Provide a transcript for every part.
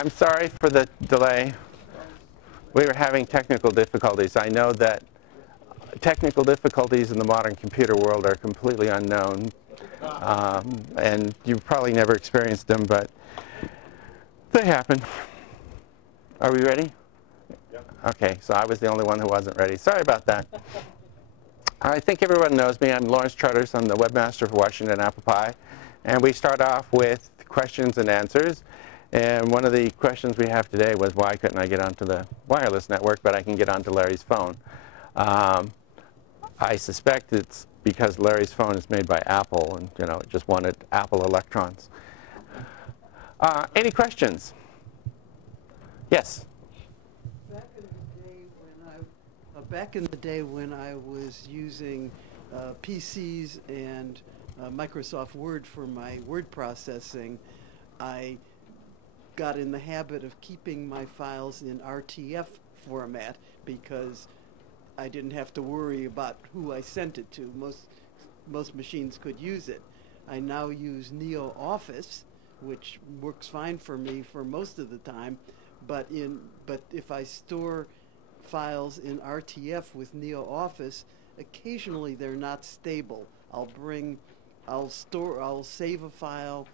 I'm sorry for the delay. We were having technical difficulties. I know that technical difficulties in the modern computer world are completely unknown, and you've probably never experienced them, but they happen. Are we ready? Yep. Okay, so I was the only one who wasn't ready. Sorry about that. I think everyone knows me. I'm Lawrence Charters. I'm the webmaster for Washington Apple Pie. And we start off with questions and answers. And one of the questions we have today was, why couldn't I get onto the wireless network, but I can get onto Larry's phone? I suspect it's because Larry's phone is made by Apple, and it just wanted Apple electrons. Any questions? Yes? Back in the day when I was using PCs and Microsoft Word for my word processing, I got in the habit of keeping my files in RTF format because I didn't have to worry about who I sent it to. Most machines could use it. I now use NeoOffice, which works fine for me for most of the time, but if I store files in RTF with NeoOffice, occasionally they're not stable. I'll save a file,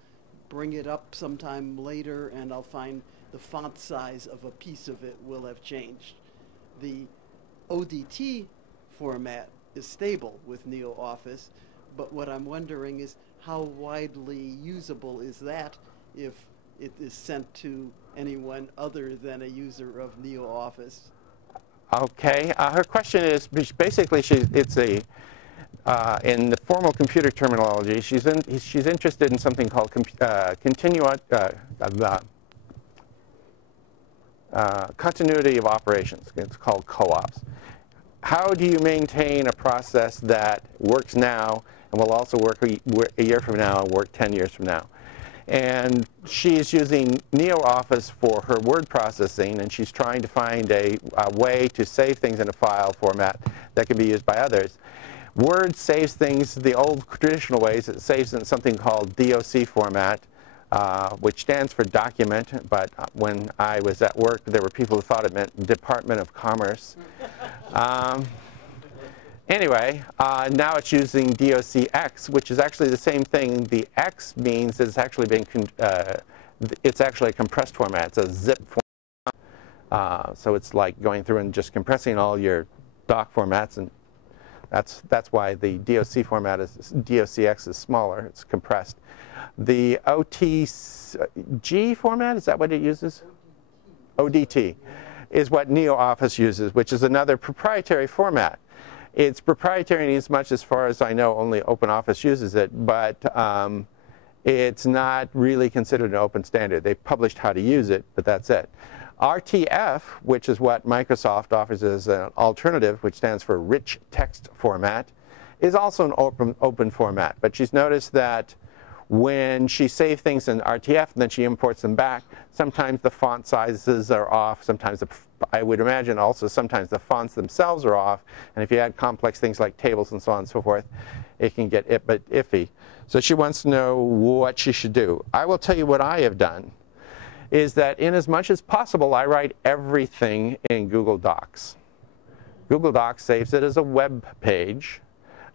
bring it up sometime later, and I'll find the font size of a piece of it will have changed. The ODT format is stable with NeoOffice, but what I'm wondering is how widely usable is that if it is sent to anyone other than a user of NeoOffice? Okay. Her question is basically in the formal computer terminology, she's interested in something called continuity of operations. It's called co-ops. How do you maintain a process that works now and will also work a year from now and work 10 years from now? And she's using NeoOffice for her word processing, and she's trying to find a way to save things in a file format that can be used by others. Word saves things the old traditional ways. It saves in something called DOC format, which stands for document, but when I was at work, there were people who thought it meant Department of Commerce. Anyway, now it's using DOCX, which is actually the same thing. The X means it's actually it's actually a compressed format. It's a zip format. So it's like going through and just compressing all your doc formats, and that's why the DOC format DOCX is smaller. It's compressed. The OTG format, is that what it uses? ODT is what NeoOffice uses, which is another proprietary format. It's proprietary in as much, as far as I know, only OpenOffice uses it, but it's not really considered an open standard. They've published how to use it, but that's it. RTF, which is what Microsoft offers as an alternative, which stands for Rich Text Format, is also an open format. But she's noticed that when she saves things in RTF and then she imports them back, sometimes the font sizes are off. Sometimes, I would imagine also sometimes the fonts themselves are off. And if you add complex things like tables and so on and so forth, it can get iffy. So she wants to know what she should do. I will tell you what I have done, is that in as much as possible, I write everything in Google Docs. Google Docs saves it as a web page,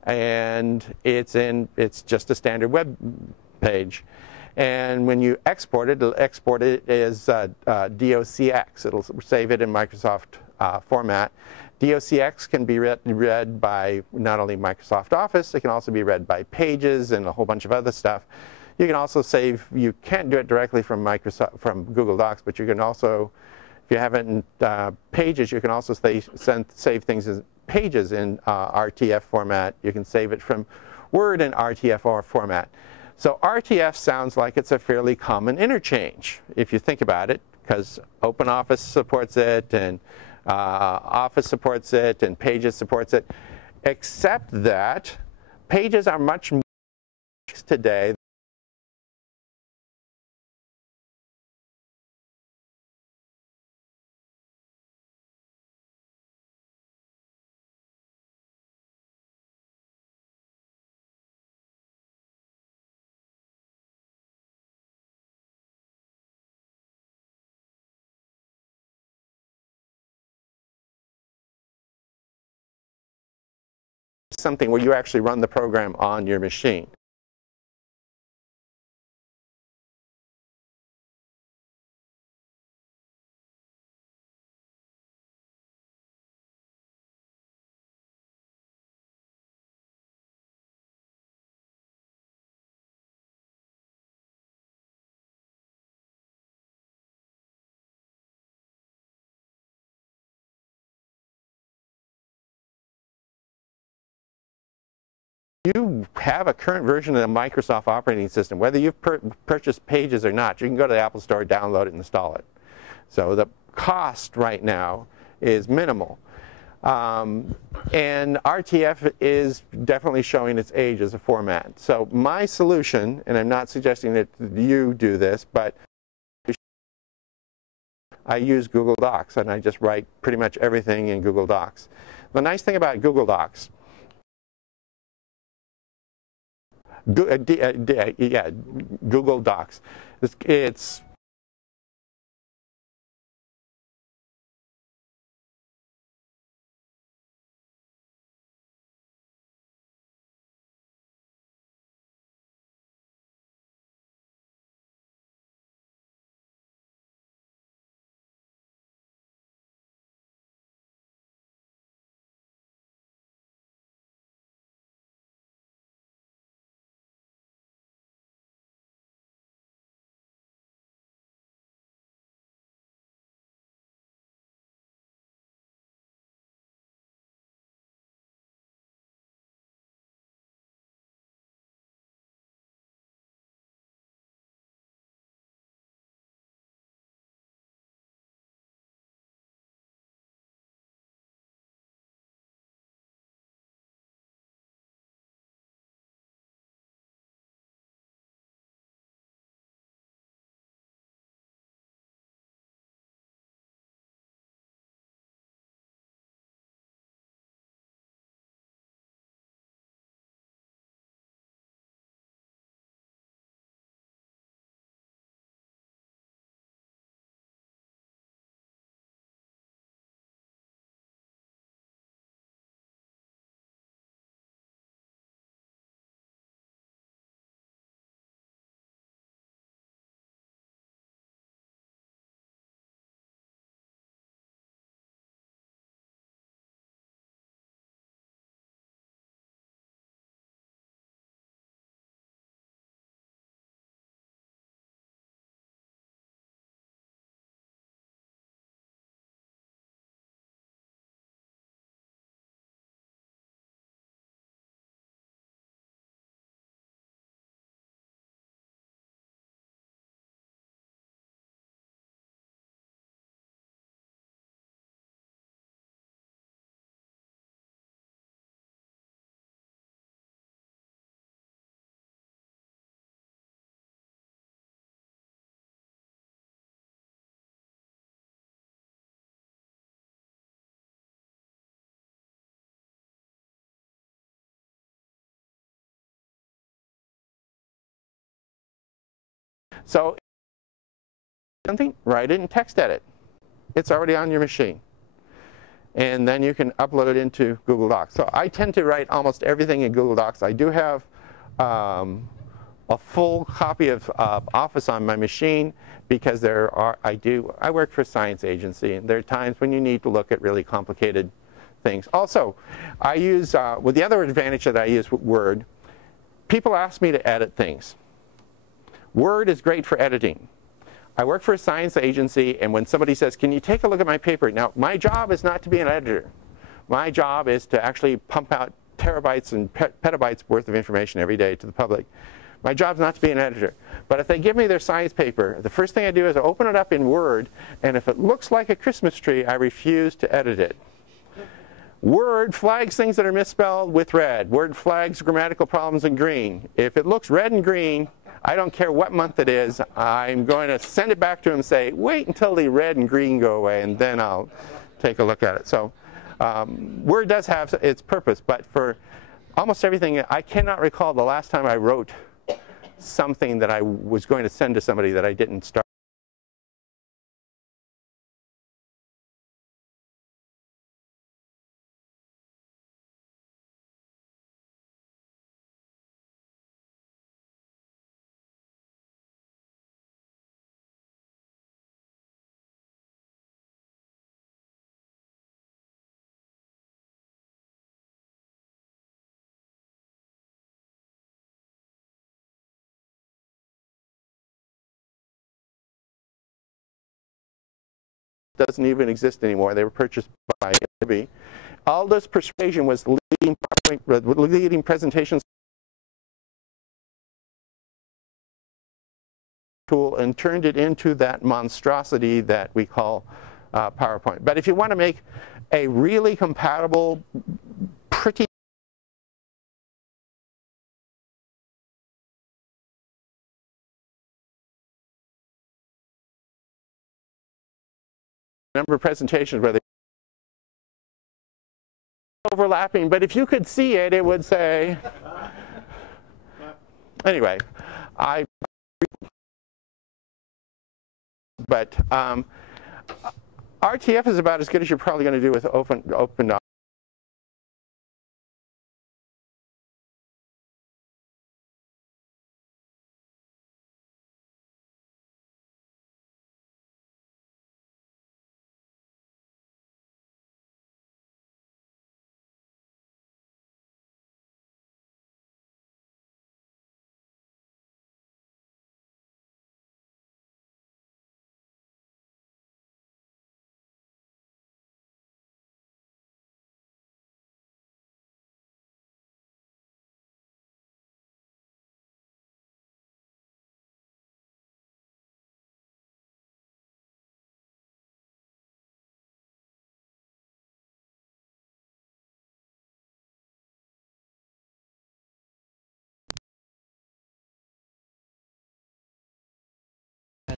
and it's just a standard web page. And when you export it, it'll export it as DOCX. It'll save it in Microsoft format. DOCX can be read by not only Microsoft Office, it can also be read by Pages and a whole bunch of other stuff. You can also save, you can't do it directly from Google Docs, but you can also, if you have it in Pages, you can also save things as Pages in RTF format. You can save it from Word in RTF format. So RTF sounds like it's a fairly common interchange, if you think about it, because OpenOffice supports it, and Office supports it, and Pages supports it, except that Pages are much more today something where you actually run the program on your machine. You have a current version of the Microsoft operating system, whether you've purchased Pages or not, you can go to the Apple Store, download it, and install it. So the cost right now is minimal. And RTF is definitely showing its age as a format. So my solution, and I'm not suggesting that you do this, but I use Google Docs, and I just write pretty much everything in Google Docs. The nice thing about Google Docs, Google Docs, it's so something, write it in TextEdit. It's already on your machine. And then you can upload it into Google Docs. So I tend to write almost everything in Google Docs. I do have a full copy of Office on my machine because I work for a science agency, and there are times when you need to look at really complicated things. Also, I use, with the other advantage that I use with Word, people ask me to edit things. Word is great for editing. I work for a science agency, and when somebody says, can you take a look at my paper? Now, my job is not to be an editor. My job is to actually pump out terabytes and petabytes worth of information every day to the public. My job is not to be an editor. But if they give me their science paper, the first thing I do is I open it up in Word, and if it looks like a Christmas tree, I refuse to edit it. Word flags things that are misspelled with red. Word flags grammatical problems in green. If it looks red and green, I don't care what month it is, I'm going to send it back to him and say, wait until the red and green go away, and then I'll take a look at it. So Word does have its purpose, but for almost everything, I cannot recall the last time I wrote something that I was going to send to somebody that I didn't start. doesn't even exist anymore. They were purchased by Liberty. Aldous Persuasion was the leading presentation tool and turned it into that monstrosity that we call PowerPoint. But if you want to make a really compatible, pretty number of presentations where they overlapping, but if you could see it, it would say, anyway, but RTF is about as good as you're probably going to do with open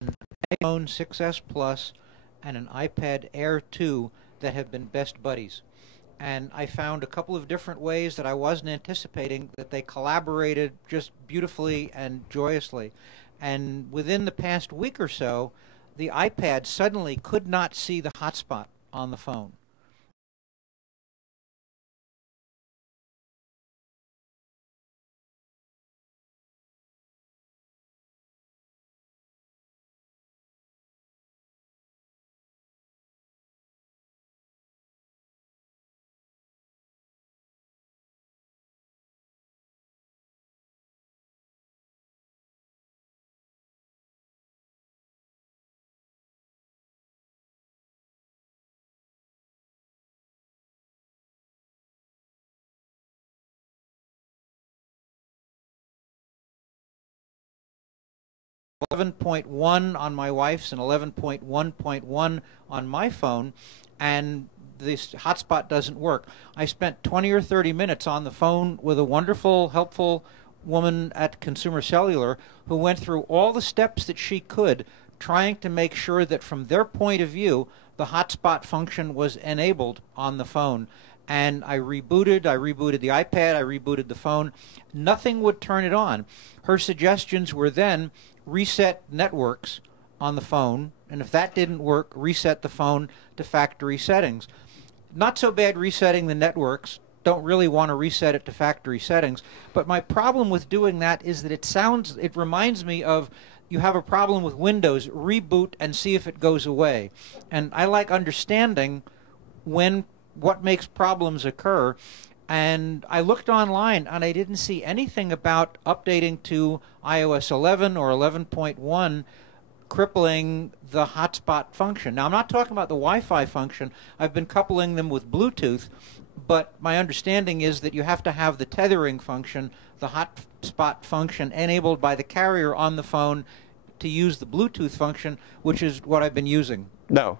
an iPhone 6s Plus and an iPad Air 2 that have been best buddies. And I found a couple of different ways that I wasn't anticipating that they collaborated just beautifully and joyously. And within the past week or so, the iPad suddenly could not see the hotspot on the phone. .1 on my wife's and 11.1.1 on my phone, and this hotspot doesn't work. I spent 20 or 30 minutes on the phone with a wonderful, helpful woman at Consumer Cellular who went through all the steps that she could, trying to make sure that from their point of view, the hotspot function was enabled on the phone. And I rebooted the iPad, I rebooted the phone. Nothing would turn it on. Her suggestions were then reset networks on the phone, and if that didn't work, reset the phone to factory settings. Not so bad resetting the networks. Don't really want to reset it to factory settings. But my problem with doing that is that it reminds me of you have a problem with Windows, reboot and see if it goes away. And I like understanding what makes problems occur. And I looked online and I didn't see anything about updating to iOS 11 or 11.1 crippling the hotspot function. Now, I'm not talking about the Wi-Fi function. I've been coupling them with Bluetooth, but my understanding is that you have to have the tethering function, the hotspot function, enabled by the carrier on the phone to use the Bluetooth function, which is what I've been using. No.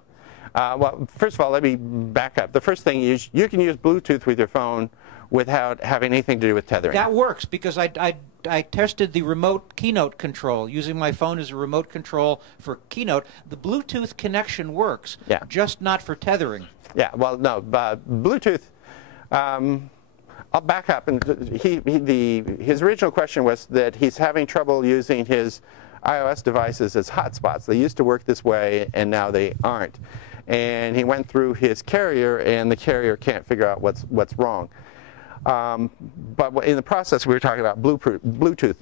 Well, first of all, let me back up. The first thing is you can use Bluetooth with your phone without having anything to do with tethering. That works because I tested the remote Keynote control, using my phone as a remote control for Keynote. The Bluetooth connection works, just not for tethering. Yeah, well, no, Bluetooth, I'll back up. And his original question was that he's having trouble using his iOS devices as hotspots. They used to work this way, and now they aren't. And he went through his carrier, and the carrier can't figure out what's wrong. But in the process, we were talking about Bluetooth.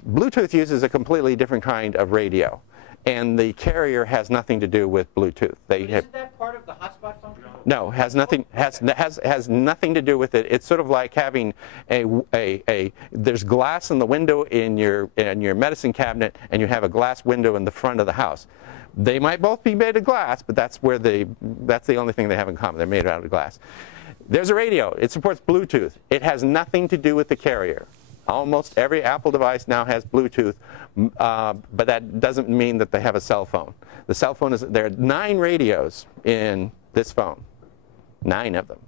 Bluetooth uses a completely different kind of radio, and the carrier has nothing to do with Bluetooth. Isn't that part of the hotspot function? No, has nothing to do with it. It's sort of like having there's glass in the window in your medicine cabinet, and you have a glass window in the front of the house. They might both be made of glass, but that's the only thing they have in common. They're made out of glass. There's a radio. It supports Bluetooth. It has nothing to do with the carrier. Almost every Apple device now has Bluetooth, but that doesn't mean that they have a cell phone. The cell phone there are 9 radios in this phone, 9 of them.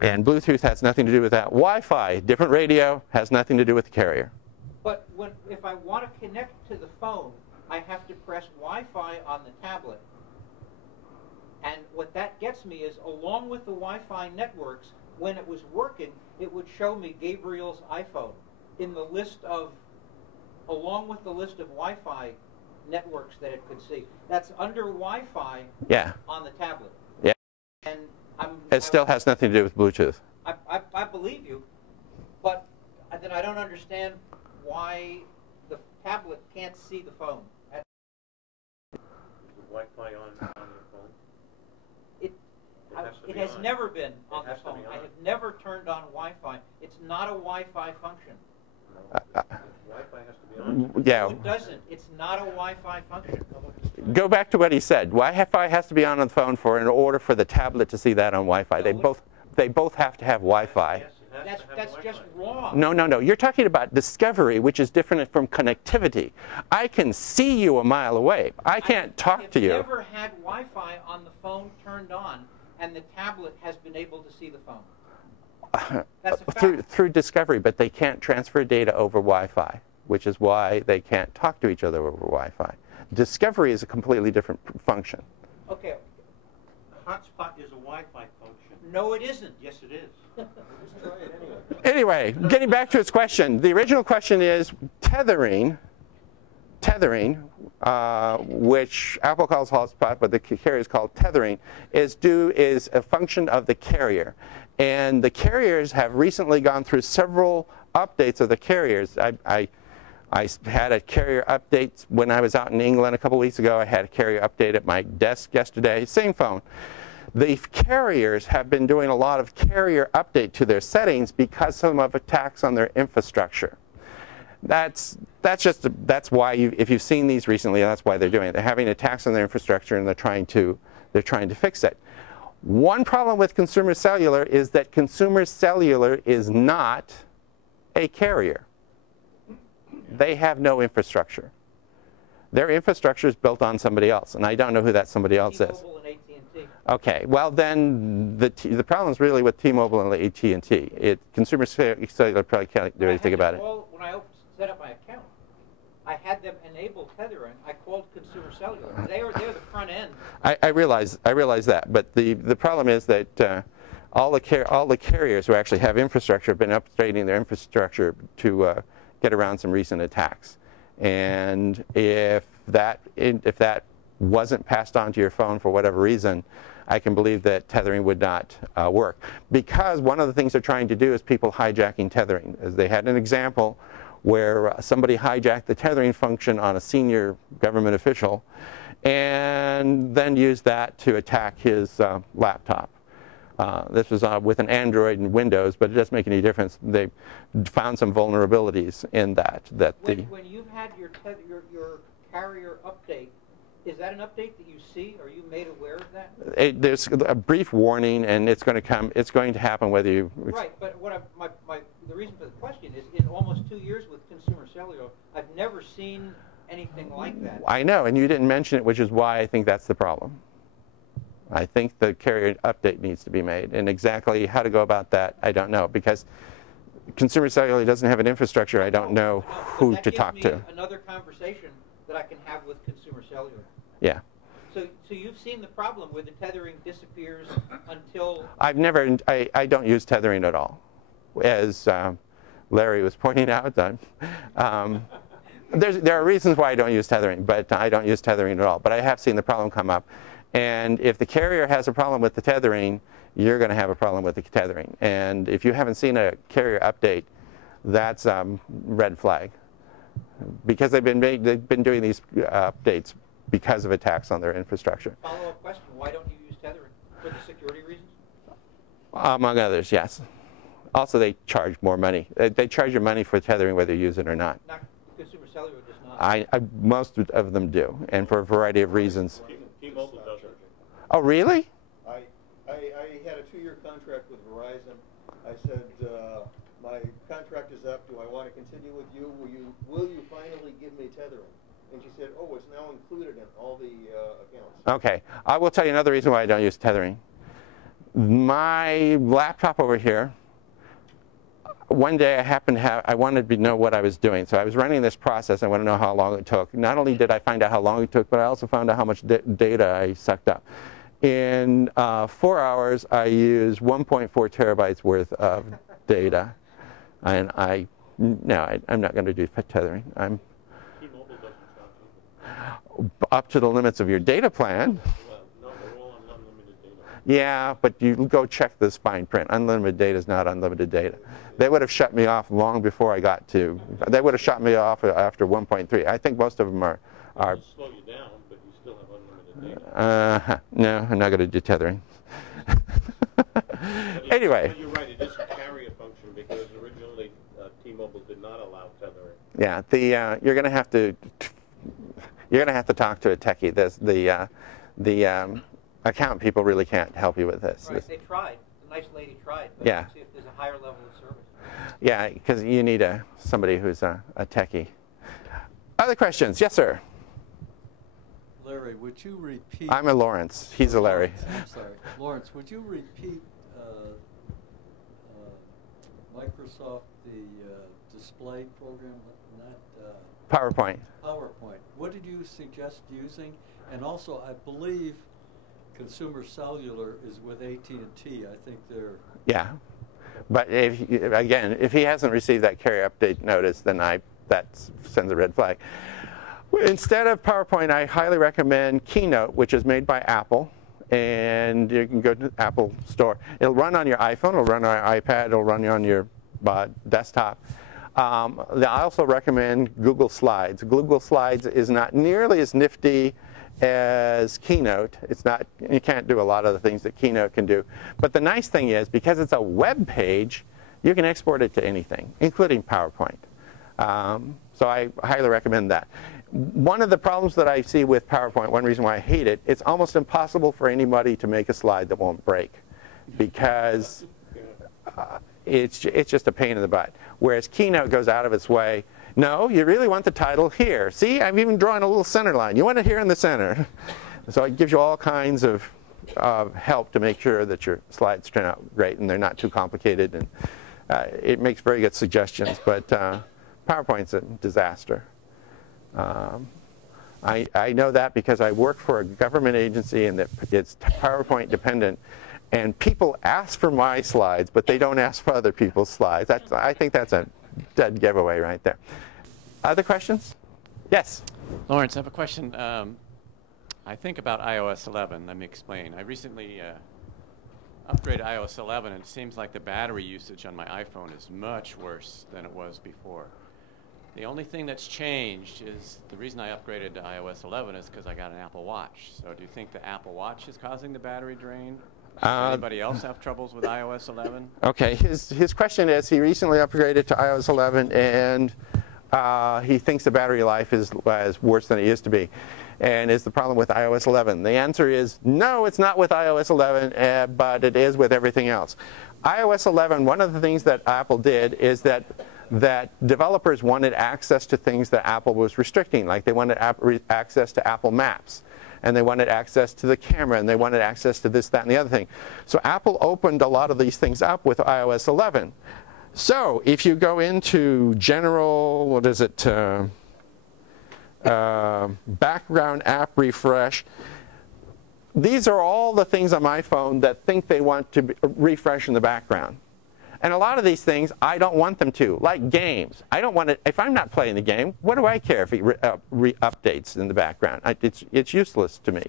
And Bluetooth has nothing to do with that. Wi-Fi, different radio, has nothing to do with the carrier. But if I want to connect to the phone, I have to press Wi-Fi on the tablet. And what that gets me is, along with the Wi-Fi networks, when it was working, it would show me Gabriel's iPhone in the list of, along with the list of Wi-Fi networks that it could see. That's under Wi-Fi on the tablet. Yeah. And it still has nothing to do with Bluetooth. I believe you, but then I don't understand why the tablet can't see the phone. Is the Wi-Fi on your phone? It has never been on the phone. I have never turned on Wi-Fi. It's not a Wi-Fi function. Wi-Fi has to be on? Yeah. No, it doesn't. It's not a Wi-Fi function. Go back to what he said. Wi-Fi has to be on the phone in order for the tablet to see that on Wi-Fi. No, they both have to have Wi-Fi. Yes, That's just wrong. No. You're talking about discovery, which is different from connectivity. I can see you a mile away. I can't talk to you. I've never had Wi-Fi on the phone turned on, and the tablet has been able to see the phone. That's a fact. Through discovery, but they can't transfer data over Wi-Fi, which is why they can't talk to each other over Wi-Fi. Discovery is a completely different function. Okay. Hotspot is a Wi-Fi function. No, it isn't. Yes, it is. Just try it Anyway, getting back to his question, the original question is tethering, which Apple calls hotspot, but the carriers call tethering, is a function of the carrier. And the carriers have recently gone through several updates of the carriers. I had a carrier update when I was out in England a couple weeks ago. I had a carrier update at my desk yesterday, same phone. The carriers have been doing a lot of carrier update to their settings because of attacks on their infrastructure. That's why if you've seen these recently, that's why they're doing it. They're having attacks on their infrastructure and they're trying to fix it. One problem with Consumer Cellular is that Consumer Cellular is not a carrier. They have no infrastructure. Their infrastructure is built on somebody else, and I don't know who that somebody else is. T-Mobile and AT&T. Okay, well then the problem is really with T-Mobile and AT&T. Consumer Cellular probably can't do anything about it. When I set up my account, I had them enable tethering. I called Consumer Cellular. They're the front end. I realize that, but the problem is that all the carriers who actually have infrastructure have been upgrading their infrastructure to get around some recent attacks. And if that wasn't passed on to your phone for whatever reason, I can believe that tethering would not work. Because one of the things they're trying to do is people hijacking tethering. As they had an example where somebody hijacked the tethering function on a senior government official and then used that to attack his laptop. This was with an Android and Windows, but it doesn't make any difference. They found some vulnerabilities in that. When you've had your carrier update, is that an update that you see? Are you made aware of that? There's a brief warning, and it's going to happen whether you. Right, but the reason for the question is, in almost 2 years with Consumer Cellular, I've never seen anything like that. I know, and you didn't mention it, which is why I think that's the problem. I think the carrier update needs to be made, and exactly how to go about that, I don't know, because Consumer Cellular doesn't have an infrastructure. I don't know who to talk to. Another conversation that I can have with Consumer Cellular. Yeah. So you've seen the problem where the tethering disappears until. I don't use tethering at all, as Larry was pointing out. There are reasons why I don't use tethering, but I don't use tethering at all. But I have seen the problem come up. And if the carrier has a problem with the tethering, you're going to have a problem with the tethering. And if you haven't seen a carrier update, that's red flag. Because they've been doing these updates because of attacks on their infrastructure. Follow-up question, why don't you use tethering? For the security reasons? Among others, yes. Also, they charge more money. They charge you money for tethering whether you use it or not. Consumer Cellular does not. Most of them do, and for a variety of reasons. T-Mobile doesn't. Oh, really? I had a 2-year contract with Verizon. I said, my contract is up. Do I want to continue with you? Will you finally give me tethering? And she said, oh, it's now included in all the accounts. Okay. I will tell you another reason why I don't use tethering. My laptop over here, one day I wanted to know what I was doing. So I was running this process. I want to know how long it took. Not only did I find out how long it took, but I also found out how much data I sucked up. In 4 hours, I used 1.4 terabytes worth of data. And I'm not going to do tethering. I'm T-Mobile doesn't charge either. up to the limits of your data plan. Well, no, they're all on unlimited data. Yeah, but you go check the fine print. Unlimited data is not unlimited data. They would have shut me off long before I got to. They would have shut me off after 1.3. I think most of them are. It'll slow you down, but you still have unlimited data. No, I'm not going to do tethering. Anyway. But you're right. It is a carrier function because originally T-Mobile did not allow tethering. Yeah, you're going to have to talk to a techie. The account people really can't help you with this. Right, they tried. The nice lady tried, but Yeah. see if there's a higher level of service. Yeah, because you need somebody who's a techie. Other questions? Yes, sir. Larry, would you repeat? I'm a Lawrence. He's a Larry. I'm sorry. Lawrence, would you repeat Microsoft, the display program, not PowerPoint. PowerPoint? What did you suggest using? And also, I believe Consumer Cellular is with AT&T. I think they're... Yeah. But if he hasn't received that carrier update notice, then that sends a red flag. Instead of PowerPoint, I highly recommend Keynote, which is made by Apple. And you can go to the Apple Store. It'll run on your iPhone, it'll run on your iPad, it'll run on your desktop. I also recommend Google Slides. Google Slides is not nearly as nifty as Keynote. You can't do a lot of the things that Keynote can do. But the nice thing is, because it's a web page, you can export it to anything, including PowerPoint. So I highly recommend that. One of the problems that I see with PowerPoint, one reason why I hate it, it's almost impossible for anybody to make a slide that won't break, because it's just a pain in the butt. Whereas Keynote goes out of its way. No, you really want the title here. See, I'm even drawing a little center line. You want it here in the center. So it gives you all kinds of help to make sure that your slides turn out great and they're not too complicated. And it makes very good suggestions. But PowerPoint's a disaster. I know that because I work for a government agency and that it's PowerPoint dependent. And people ask for my slides, but they don't ask for other people's slides. I think that's a dead giveaway right there. Other questions? Yes? Lawrence, I have a question. I think about iOS 11. Let me explain. I recently upgraded iOS 11, and it seems like the battery usage on my iPhone is much worse than it was before. The only thing that's changed is the reason I upgraded to iOS 11 is because I got an Apple Watch. So do you think the Apple Watch is causing the battery drain? Does anybody else have troubles with iOS 11? Okay, his question is, he recently upgraded to iOS 11 and he thinks the battery life is worse than it used to be. And is the problem with iOS 11? The answer is no, it's not with iOS 11, but it is with everything else. iOS 11, one of the things that Apple did is that developers wanted access to things that Apple was restricting, like they wanted access to Apple Maps. And they wanted access to the camera, and they wanted access to this, that, and the other thing. So Apple opened a lot of these things up with iOS 11. So if you go into general, what is it, background app refresh, these are all the things on my phone that think they want to refresh in the background. And a lot of these things, I don't want them to, like games. I don't want it, if I'm not playing the game, what do I care if it updates in the background? It's useless to me.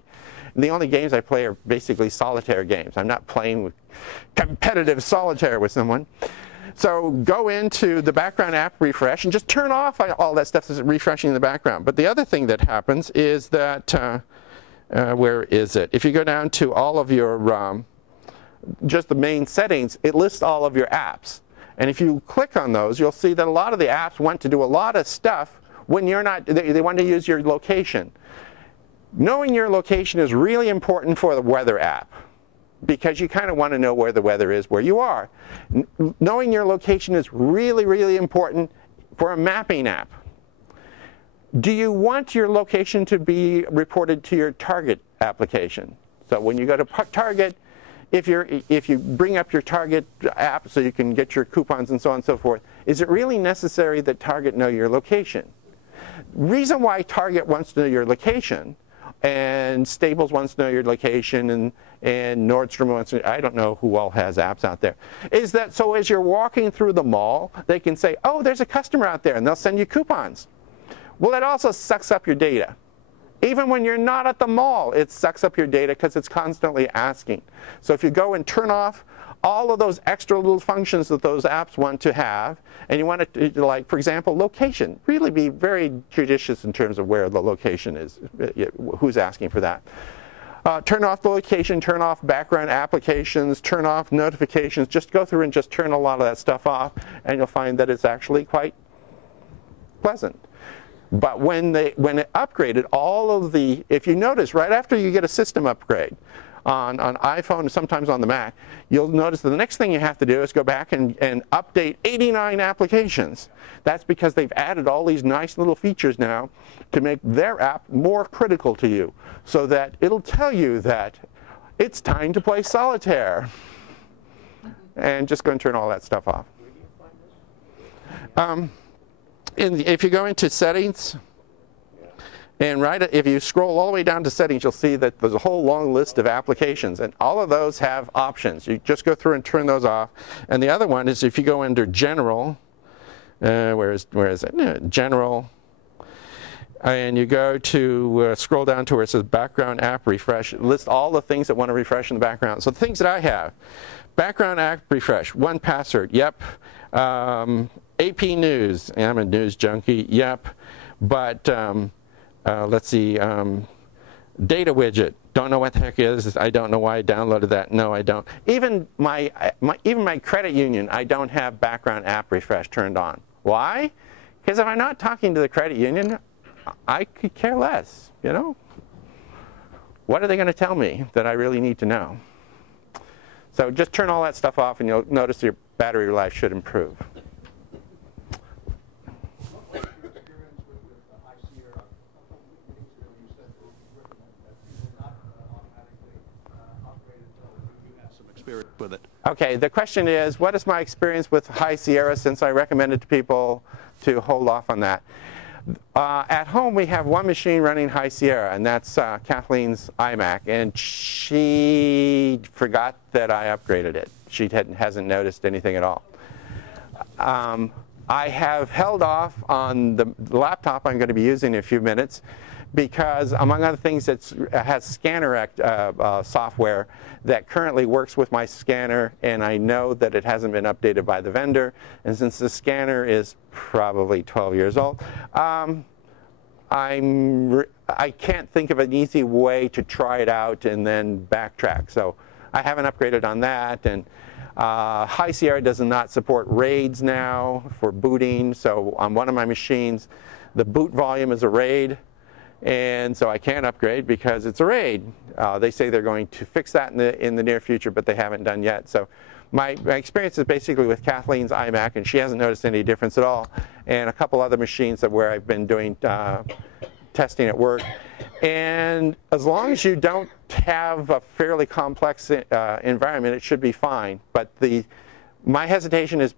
And the only games I play are basically solitaire games. I'm not playing with competitive solitaire with someone. So go into the background app refresh and just turn off all that stuff that's refreshing in the background. But the other thing that happens is that, where is it? If you go down to all of your just the main settings, it lists all of your apps. And if you click on those, you'll see that a lot of the apps want to do a lot of stuff when you're not, they want to use your location. Knowing your location is really important for the weather app, because you kind of want to know where the weather is where you are. Knowing your location is really, really important for a mapping app. Do you want your location to be reported to your Target application? So when you go to Target, if you bring up your Target app so you can get your coupons and so on and so forth, is it really necessary that Target know your location? Reason why Target wants to know your location, and Staples wants to know your location, and Nordstrom wants to, I don't know who all has apps out there, is that so as you're walking through the mall, they can say, oh, there's a customer out there, and they'll send you coupons. Well, it also sucks up your data. Even when you're not at the mall, it sucks up your data because it's constantly asking. So if you go and turn off all of those extra little functions that those apps want to have, and you want to, like, for example, location, really be very judicious in terms of where the location is, who's asking for that. Turn off the location, turn off background applications, turn off notifications, just go through and just turn a lot of that stuff off, and you'll find that it's actually quite pleasant. But when it upgraded, all of the, if you notice, right after you get a system upgrade on iPhone and sometimes on the Mac, you'll notice that the next thing you have to do is go back and update 89 applications. That's because they've added all these nice little features now to make their app more critical to you, so that it'll tell you that it's time to play solitaire. And just go and turn all that stuff off. If you go into settings, and if you scroll all the way down to settings, you'll see that there's a whole long list of applications, and all of those have options. You just go through and turn those off. And the other one is if you go under General, where is it? General, and you go to scroll down to where it says Background App Refresh. It lists all the things that want to refresh in the background. So the things that I have: Background App Refresh, 1Password, yep. AP News, I'm a news junkie, yep. But let's see, Data Widget, don't know what the heck it is. I don't know why I downloaded that. No, I don't. Even my credit union, I don't have Background App Refresh turned on. Why? Because if I'm not talking to the credit union, I could care less, you know? What are they going to tell me that I really need to know? So just turn all that stuff off, and you'll notice your battery life should improve. With it. Okay, the question is, what is my experience with High Sierra, since I recommended to people to hold off on that? At home, we have one machine running High Sierra, and that's Kathleen's iMac, and she forgot that I upgraded it. She hasn't noticed anything at all. I have held off on the laptop I'm going to be using in a few minutes, because among other things, it has ScannerX software that currently works with my scanner, and I know that it hasn't been updated by the vendor. And since the scanner is probably 12 years old, I can't think of an easy way to try it out and then backtrack. So I haven't upgraded on that. And High Sierra does not support RAIDs now for booting. So on one of my machines, the boot volume is a RAID. And so I can't upgrade because it's a RAID. They say they're going to fix that in the near future, but they haven't done yet. So my experience is basically with Kathleen's iMac, and she hasn't noticed any difference at all, and a couple other machines where I've been doing testing at work. And as long as you don't have a fairly complex environment, it should be fine. But my hesitation is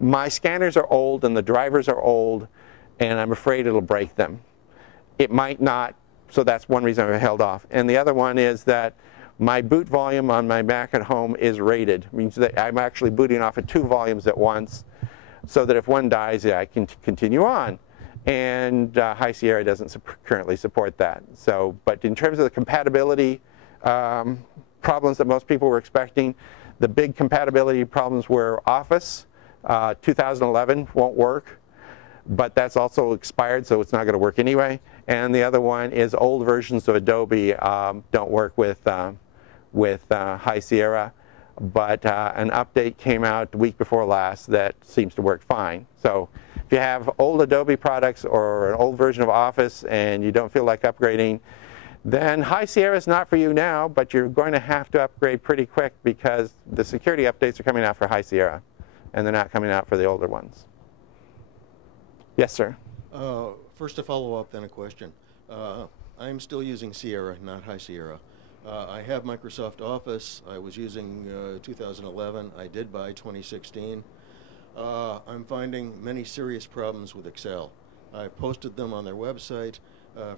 my scanners are old and the drivers are old, and I'm afraid it'll break them. It might not, so that's one reason I've held off. And the other one is that my boot volume on my Mac at home is rated. It means that I'm actually booting off of 2 volumes at once, so that if one dies, I can continue on. And High Sierra doesn't currently support that. So, but in terms of the compatibility problems that most people were expecting, the big compatibility problems were Office 2011 won't work. But that's also expired, so it's not going to work anyway. And the other one is old versions of Adobe don't work with High Sierra. but an update came out the week before last that seems to work fine. So if you have old Adobe products or an old version of Office and you don't feel like upgrading, then High Sierra is not for you now, but you're going to have to upgrade pretty quick because the security updates are coming out for High Sierra, and they're not coming out for the older ones. Yes, sir? First a follow-up, then a question. I'm still using Sierra, not High Sierra. I have Microsoft Office. I was using 2011. I did buy 2016. I'm finding many serious problems with Excel. I posted them on their website.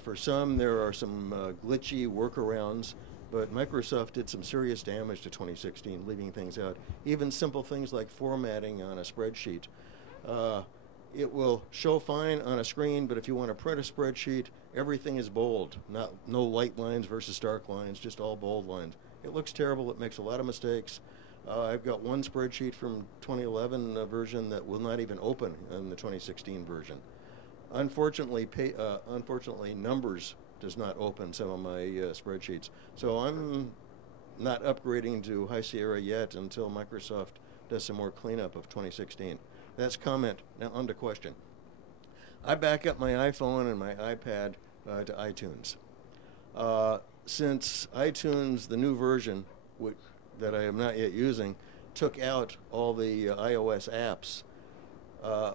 For some, there are some glitchy workarounds, but Microsoft did some serious damage to 2016, leaving things out. Even simple things like formatting on a spreadsheet. It will show fine on a screen, but if you want to print a spreadsheet, everything is bold. No light lines versus dark lines, just all bold lines. It looks terrible. It makes a lot of mistakes. I've got one spreadsheet from 2011 version that will not even open in the 2016 version. Unfortunately, Numbers does not open some of my spreadsheets. So I'm not upgrading to High Sierra yet until Microsoft does some more cleanup of 2016. That's comment. Now on to question. I back up my iPhone and my iPad to iTunes. Since iTunes, the new version that I am not yet using, took out all the iOS apps,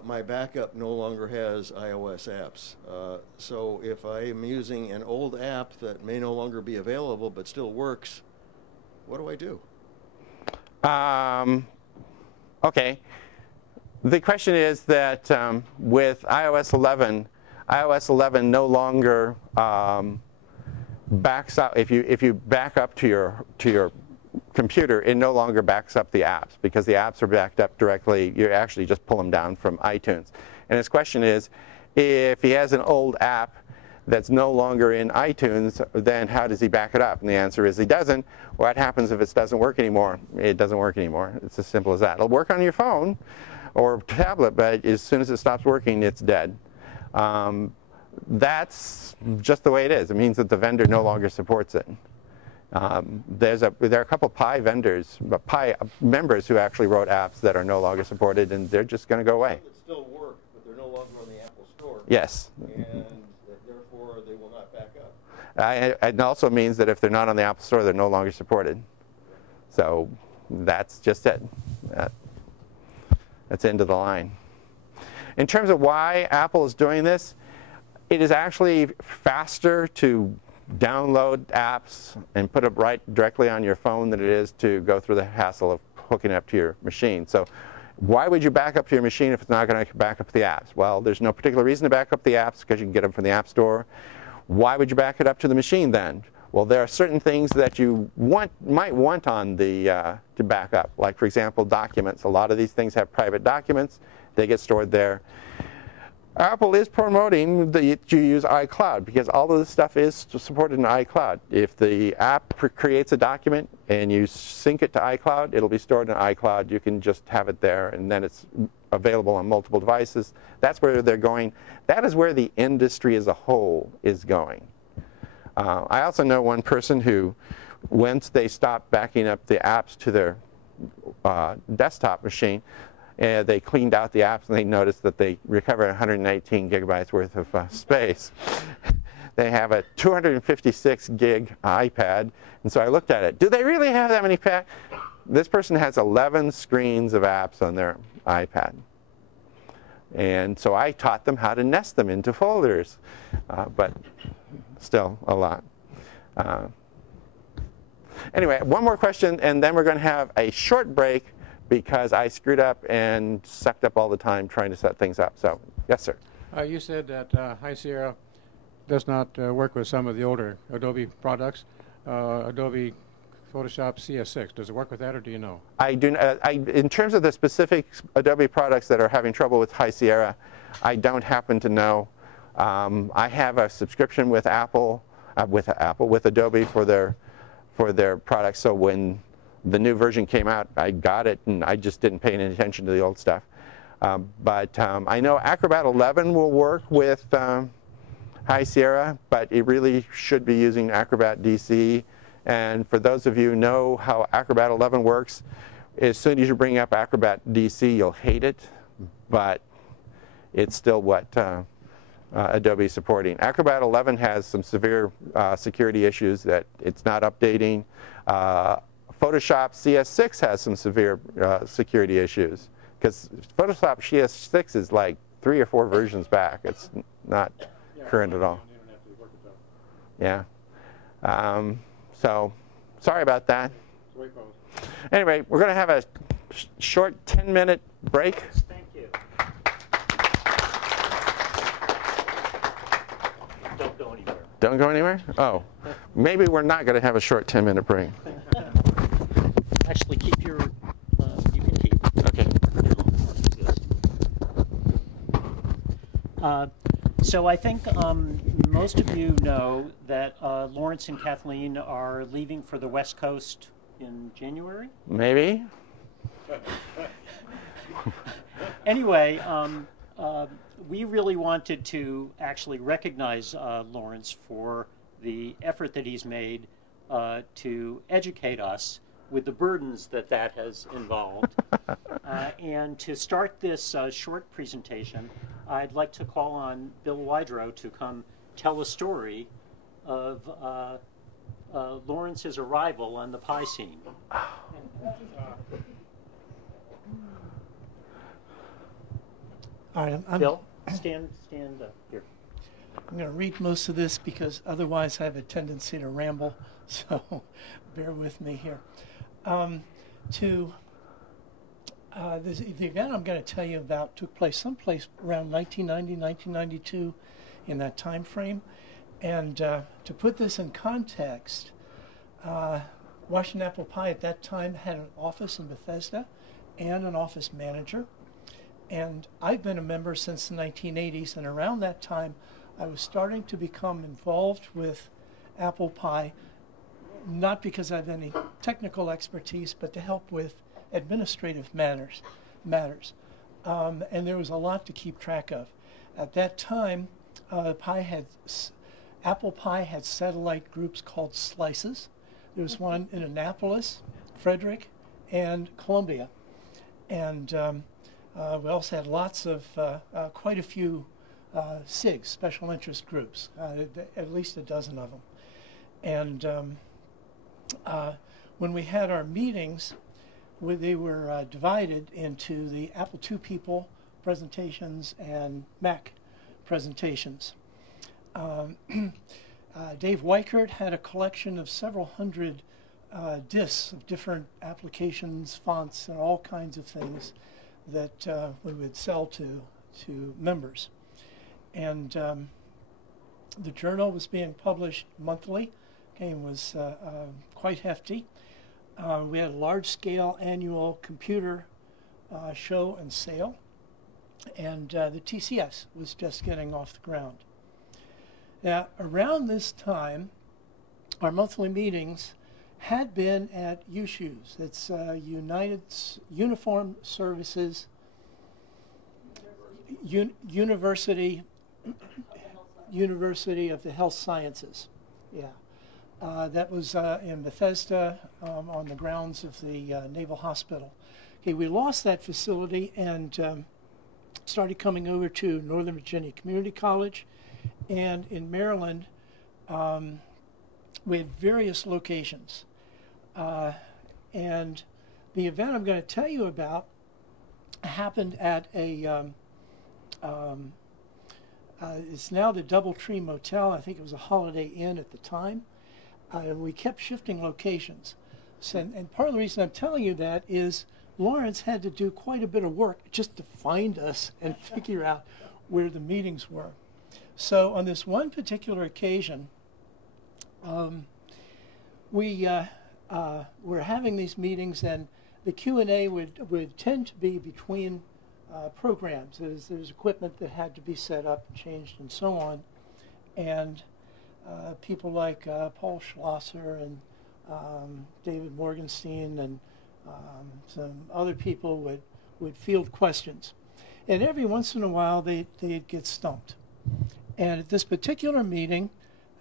my backup no longer has iOS apps. So if I am using an old app that may no longer be available but still works, what do I do? Okay. The question is that with iOS 11 no longer backs up. If you back up to your computer, it no longer backs up the apps because the apps are backed up directly. You actually just pull them down from iTunes. And his question is, if he has an old app that's no longer in iTunes, then how does he back it up? And the answer is he doesn't. What happens if it doesn't work anymore? It doesn't work anymore. It's as simple as that. It'll work on your phone or tablet, but as soon as it stops working, it's dead. That's just the way it is. It means that the vendor no longer supports it. There are a couple Pi vendors, Pi members who actually wrote apps that are no longer supported, and they're just going to go away. They still work, but they're no longer on the Apple Store. Yes. And therefore, they will not back up. It also means that if they're not on the Apple Store, they're no longer supported. So that's just it. That's the end of the line. In terms of why Apple is doing this, it is actually faster to download apps and put them right directly on your phone than it is to go through the hassle of hooking up to your machine. So why would you back up to your machine if it's not going to back up the apps? Well, there's no particular reason to back up the apps because you can get them from the App Store. Why would you back it up to the machine then? Well, there are certain things that you might want on the to back up, like, for example, documents. A lot of these things have private documents. They get stored there. Apple is promoting that you use iCloud because all of this stuff is supported in iCloud. If the app creates a document and you sync it to iCloud, it'll be stored in iCloud. You can just have it there, and then it's available on multiple devices. That's where they're going. That is where the industry as a whole is going. I also know one person who, once they stopped backing up the apps to their desktop machine, they cleaned out the apps and they noticed that they recovered 119 gigabytes worth of space. They have a 256 gig iPad, and so I looked at it. Do they really have that many packs? This person has 11 screens of apps on their iPad. And so I taught them how to nest them into folders, but still a lot. Anyway, one more question, and then we're going to have a short break because I screwed up and sucked up all the time trying to set things up. So, yes, sir. You said that High Sierra does not work with some of the older Adobe products. Adobe Photoshop CS6, does it work with that, or do you know? I do. In terms of the specific Adobe products that are having trouble with High Sierra, I don't happen to know. I have a subscription with with Adobe for their products. So when the new version came out, I got it, and I just didn't pay any attention to the old stuff. But I know Acrobat 11 will work with High Sierra, but it really should be using Acrobat DC And for those of you who know how Acrobat 11 works, as soon as you bring up Acrobat DC, you'll hate it, but it's still what Adobe is supporting. Acrobat 11 has some severe security issues that it's not updating. Photoshop CS6 has some severe security issues because Photoshop CS6 is like 3 or 4 versions back. It's not current at all. Yeah. So sorry about that. Anyway, we're going to have a short 10-minute break. Thank you. Don't go anywhere. Don't go anywhere? Oh, maybe we're not going to have a short 10-minute break. Actually, keep your, you can keep. Okay. So I think most of you know that Lawrence and Kathleen are leaving for the West Coast in January? Maybe. Anyway, we really wanted to actually recognize Lawrence for the effort that he's made to educate us with the burdens that that has involved. And to start this short presentation, I'd like to call on Bill Wydrow to come tell a story of Lawrence's arrival on the Pi scene. All right, Bill, stand up here. I'm going to read most of this because otherwise I have a tendency to ramble, so bear with me here. The event I'm going to tell you about took place someplace around 1990, 1992, in that time frame. And to put this in context, Washington Apple Pi at that time had an office in Bethesda and an office manager. And I've been a member since the 1980s, and around that time I was starting to become involved with Apple Pi, not because I have any technical expertise, but to help with administrative matters. And there was a lot to keep track of. At that time, Apple Pi had satellite groups called slices. There was one in Annapolis, Frederick, and Columbia. And we also had lots of, quite a few SIGs, special interest groups, at least a dozen of them. And when we had our meetings, they were divided into the Apple II people presentations and Mac presentations. Dave Weichert had a collection of several hundred discs of different applications, fonts, and all kinds of things that we would sell to members. And the journal was being published monthly. Game was quite hefty. We had a large-scale annual computer show and sale, and the TCS was just getting off the ground. Now, around this time, our monthly meetings had been at UShoes. It's Uniform Services University of the Health Sciences. Yeah. That was in Bethesda on the grounds of the Naval Hospital. Okay, we lost that facility and started coming over to Northern Virginia Community College. And in Maryland, we had various locations. And the event I'm going to tell you about happened at a, it's now the Doubletree Motel. I think it was a Holiday Inn at the time. We kept shifting locations. So, and part of the reason I'm telling you that is Lawrence had to do quite a bit of work just to find us and figure out where the meetings were. So on this one particular occasion, we were having these meetings, and the Q&A would tend to be between programs. There's equipment that had to be set up, changed, and so on. And people like Paul Schlosser and David Morgenstein and some other people would field questions. And every once in a while, they'd get stumped. And at this particular meeting,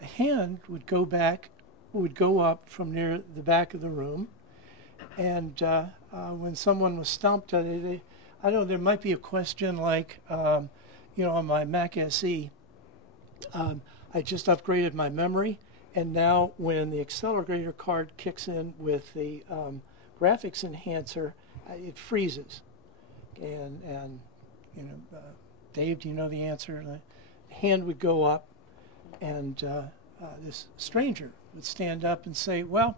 a hand would go back would go up from near the back of the room, and when someone was stumped, I don't know, there might be a question like, you know, on my Mac SE, I just upgraded my memory, and now when the accelerator card kicks in with the graphics enhancer, it freezes. And you know, Dave, do you know the answer? The hand would go up, and this stranger would stand up and say, well,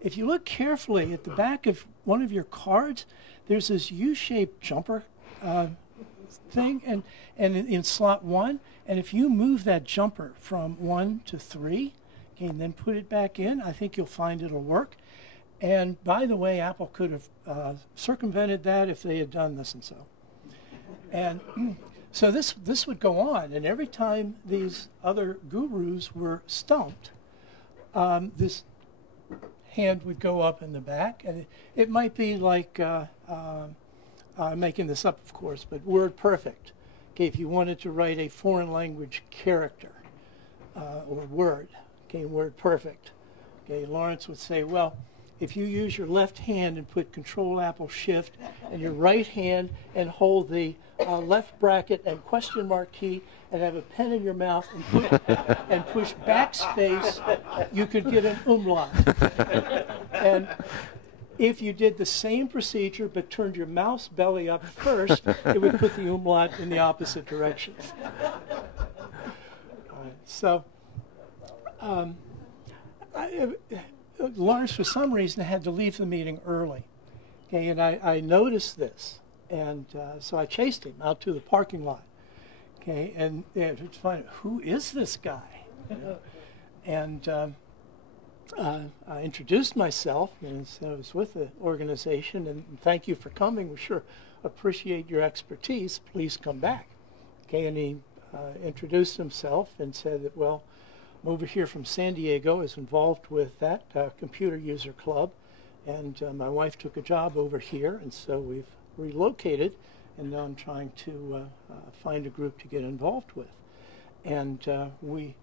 if you look carefully at the back of one of your cards, there's this U-shaped jumper thing and in slot 1, and if you move that jumper from 1 to 3, okay, and then put it back in, I think you'll find it'll work. And by the way, Apple could have circumvented that if they had done this and so. And so this would go on, and every time these other gurus were stumped, this hand would go up in the back, and it might be like, I'm making this up, of course, but WordPerfect. Okay, if you wanted to write a foreign language character or word, okay, WordPerfect. Okay, Lawrence would say, well, if you use your left hand and put Control Apple Shift and your right hand and hold the left bracket and question mark key and have a pen in your mouth and push backspace, you could get an umlaut. And if you did the same procedure but turned your mouse belly up first, it would put the umlaut in the opposite direction. So Lawrence, for some reason, had to leave the meeting early. Okay, and I noticed this, and so I chased him out to the parking lot. Okay, and to find out, who is this guy? You know? And I introduced myself, and said I was with the organization, and thank you for coming. We sure appreciate your expertise. Please come back. Okay, and he introduced himself and said that, well, I'm over here from San Diego, is involved with that computer user club, and my wife took a job over here, and so we've relocated, and now I'm trying to find a group to get involved with. And we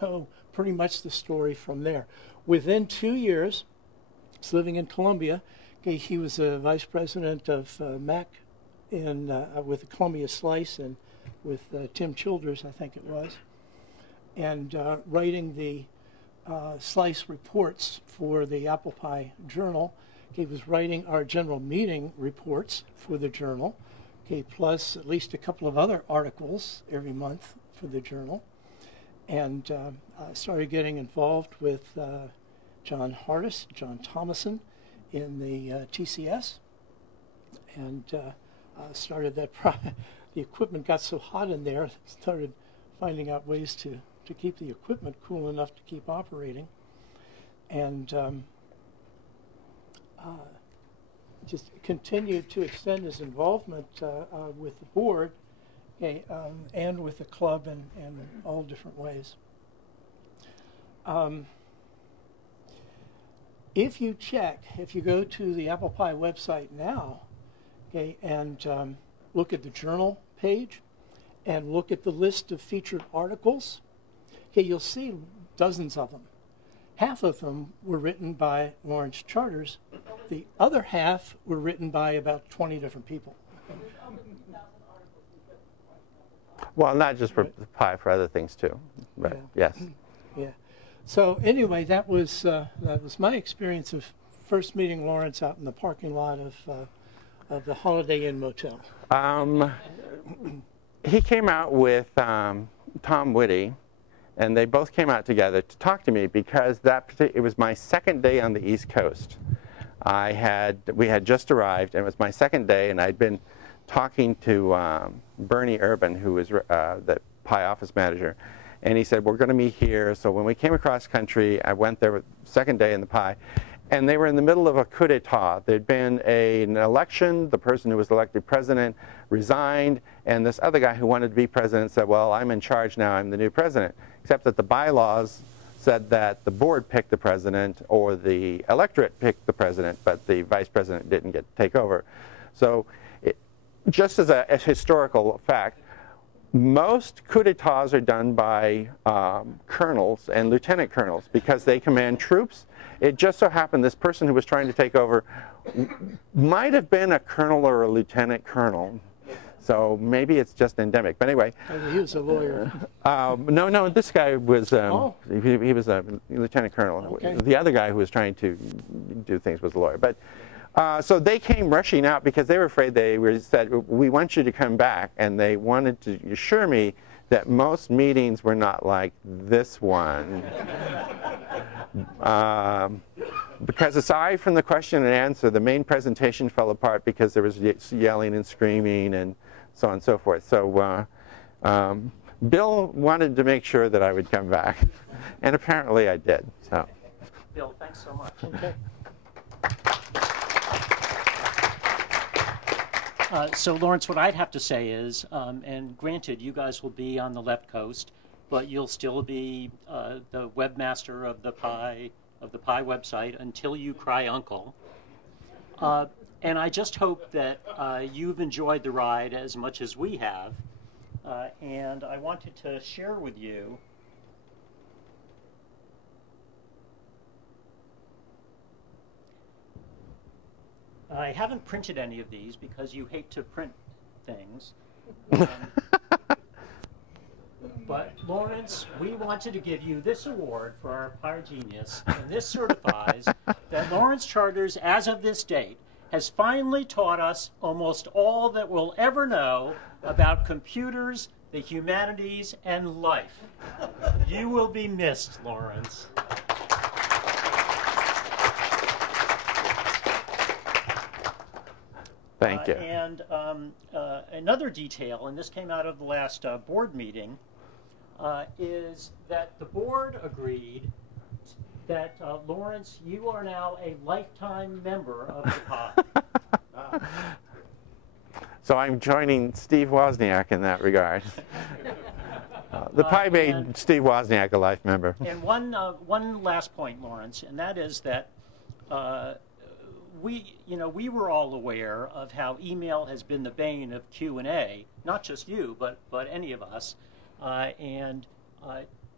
know pretty much the story from there. Within 2 years, I was living in Columbia. Okay, he was a vice president of Mac with the Columbia Slice and with Tim Childers, I think it was, and writing the Slice reports for the Apple Pie Journal. He was writing our general meeting reports for the journal, okay, plus at least a couple of other articles every month for the journal. And I started getting involved with John Hardis, John Thomason in the TCS, and started that. The equipment got so hot in there, started finding out ways to keep the equipment cool enough to keep operating, and just continued to extend his involvement with the board, okay, and with the club in all different ways. If you go to the Apple Pie website now, okay, and look at the journal page and look at the list of featured articles, okay, you'll see dozens of them. Half of them were written by Lawrence Charters. The other half were written by about 20 different people. Well, not just for the Pie, for other things too. But yeah. Yes. Yeah. So anyway, that was my experience of first meeting Lawrence out in the parking lot of the Holiday Inn Motel. He came out with Tom Whitty, and they both came out together to talk to me because it was my second day on the East Coast. We had just arrived, and it was my second day, and I'd been talking to Bernie Urban, who was the Pi office manager, and he said, we're going to meet here. So when we came across country, I went there with second day in the Pi, and they were in the middle of a coup d'etat. There'd been an election, the person who was elected president resigned, and this other guy who wanted to be president said, well, I'm in charge now, I'm the new president. Except that the bylaws said that the board picked the president or the electorate picked the president, but the vice president didn't get to take over. So just as a historical fact, most coups d'etats are done by colonels and lieutenant colonels because they command troops. It just so happened this person who was trying to take over might have been a colonel or a lieutenant colonel. So maybe it's just endemic. But anyway. He was a lawyer. No, this guy was, he was a lieutenant colonel. Okay. The other guy who was trying to do things was a lawyer. But so they came rushing out because they were afraid. Said, we want you to come back. And they wanted to assure me that most meetings were not like this one. Because aside from the question and answer, the main presentation fell apart because there was yelling and screaming and so on and so forth. So Bill wanted to make sure that I would come back, and apparently I did. So. Bill, thanks so much. Okay. So Lawrence, what I'd have to say is, and granted, you guys will be on the left coast, but you'll still be the webmaster of the Pi website until you cry uncle. And I just hope that you've enjoyed the ride as much as we have. And I wanted to share with you I haven't printed any of these because you hate to print things. But Lawrence, we wanted to give you this award for our Pi Genius, and this certifies that Lawrence Charters, as of this date, has finally taught us almost all that we'll ever know about computers, the humanities, and life. You will be missed, Lawrence. Thank you. And another detail, and this came out of the last board meeting, is that the board agreed that, Lawrence, you are now a lifetime member of the Pi. So I'm joining Steve Wozniak in that regard. The Pi made Steve Wozniak a life member. And one last point, Lawrence, and that is that we were all aware of how email has been the bane of Q&A, not just you, but any of us. And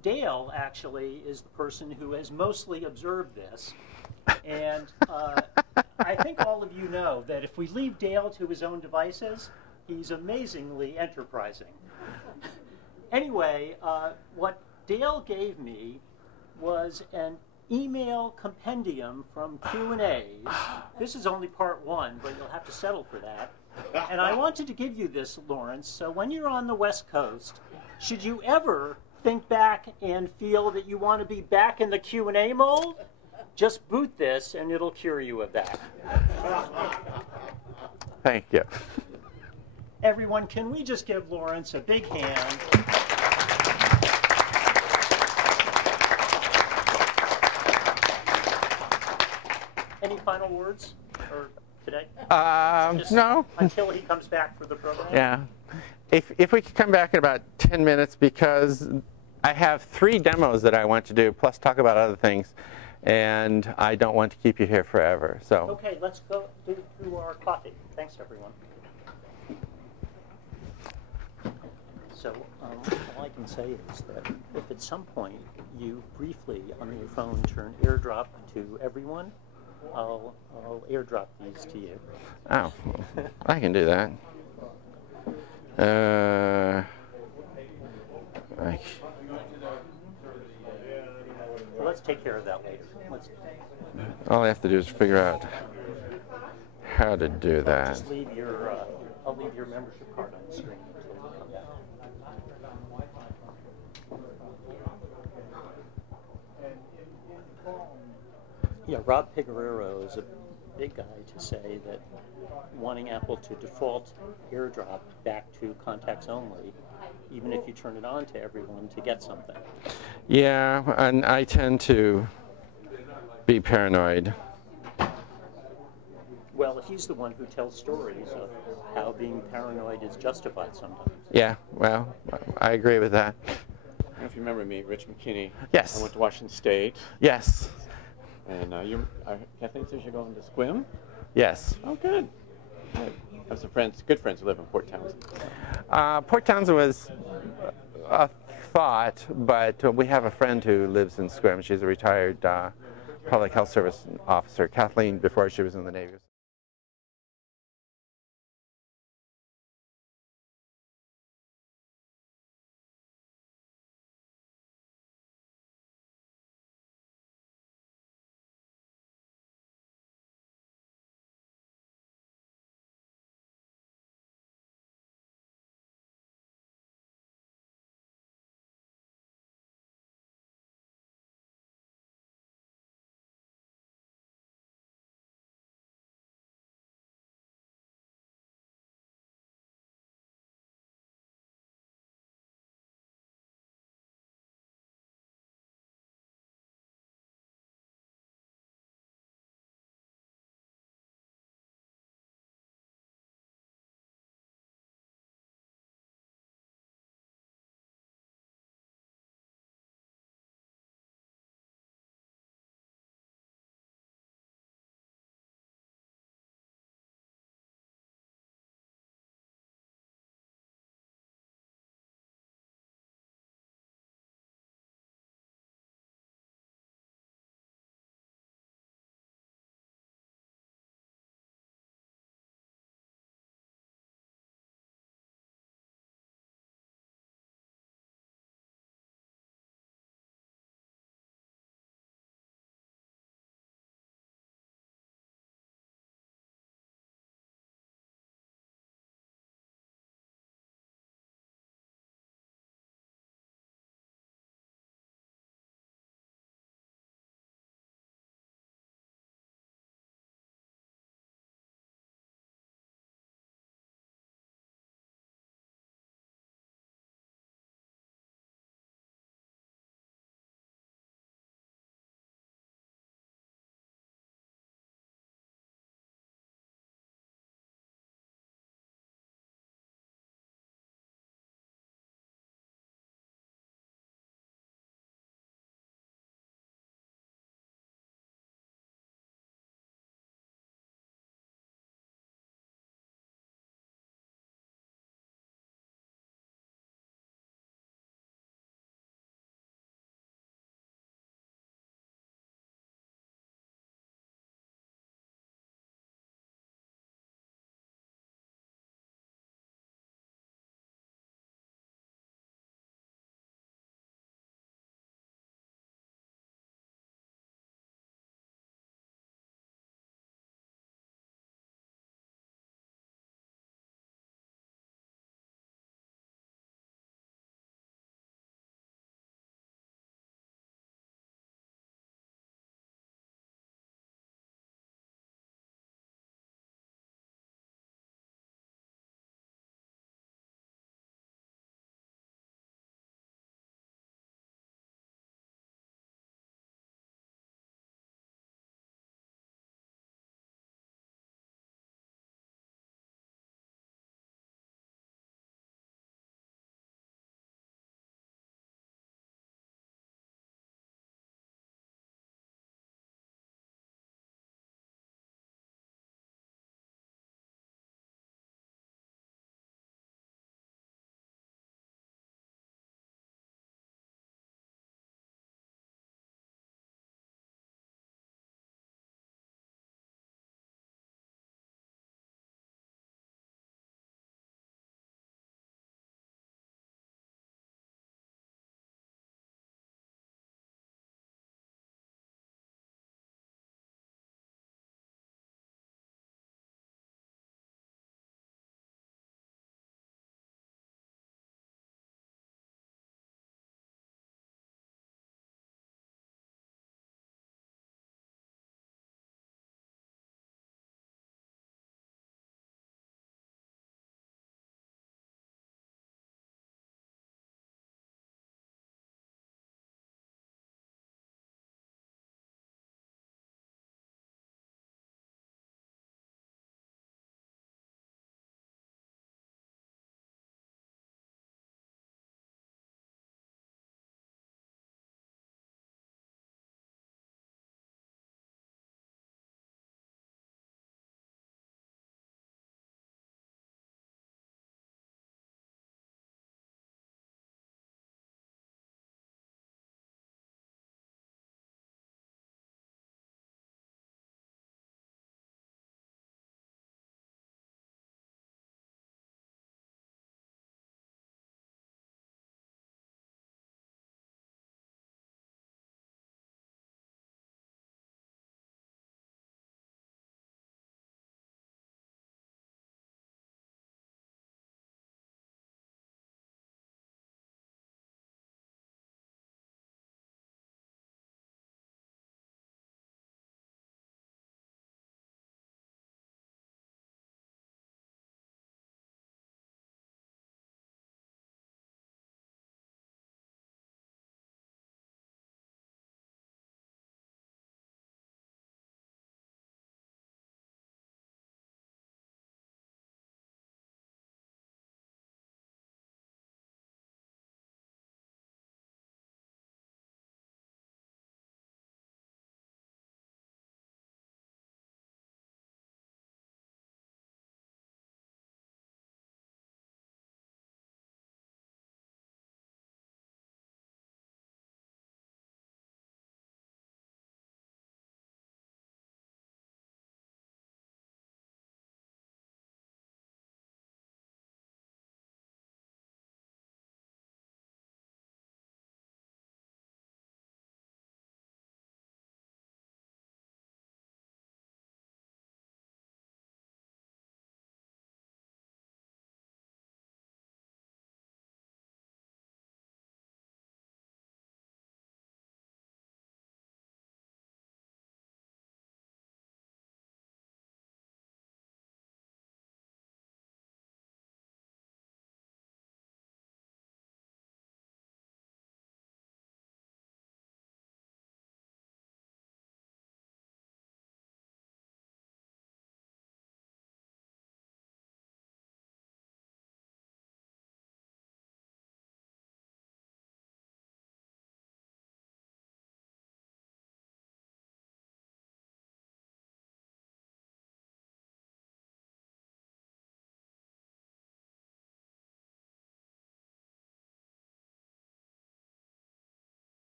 Dale actually is the person who has mostly observed this. And I think all of you know that if we leave Dale to his own devices, he's amazingly enterprising. Anyway, what Dale gave me was an email compendium from Q&As. This is only part one, but you'll have to settle for that. And I wanted to give you this, Lawrence, so when you're on the West Coast, should you ever think back and feel that you want to be back in the Q&A mold, just boot this and it'll cure you of that. Thank you. Everyone, can we just give Lawrence a big hand? Any final words for today? No. Until he comes back for the program? Yeah. If we could come back in about 10 minutes, because I have 3 demos that I want to do, plus talk about other things, and I don't want to keep you here forever. So. Okay, let's go do our coffee. Thanks, everyone. So all I can say is that if at some point you briefly on your phone turn AirDrop to everyone, I'll AirDrop these to you. Oh, I can do that. Let's take care of that later. All I have to do is figure out how to do that. Just leave your, I'll leave your membership card on the screen until you come back. Yeah, Rob Pigoraro is a big guy to say that wanting Apple to default AirDrop back to contacts only, even if you turn it on to everyone to get something. Yeah, and I tend to be paranoid. Well, he's the one who tells stories of how being paranoid is justified sometimes. Yeah, well, I agree with that. I don't know if you remember me, Rich McKinney. Yes. I went to Washington State. Yes. And Kathleen says you're going to Squim? Yes. Oh, good. I have some friends, good friends who live in Port Townsend. Port Townsend was a thought, but we have a friend who lives in Sequim. She's a retired public health service officer, Kathleen, before she was in the Navy.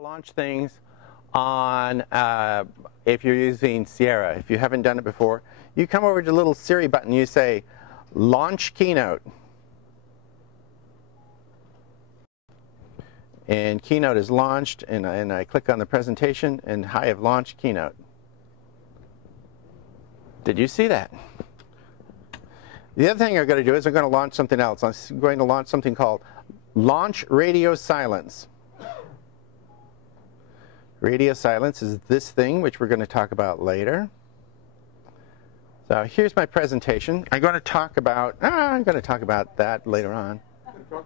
launch things on, if you're using Sierra. If you haven't done it before, you come over to the little Siri button, you say, launch Keynote. And Keynote is launched, and I click on the presentation, and I have launched Keynote. Did you see that? The other thing I'm going to do is I'm going to launch something else. I'm going to launch something called Launch Radio Silence. Radio silence is this thing, which we're going to talk about later. So here's my presentation. I'm going to talk about that later on. I'm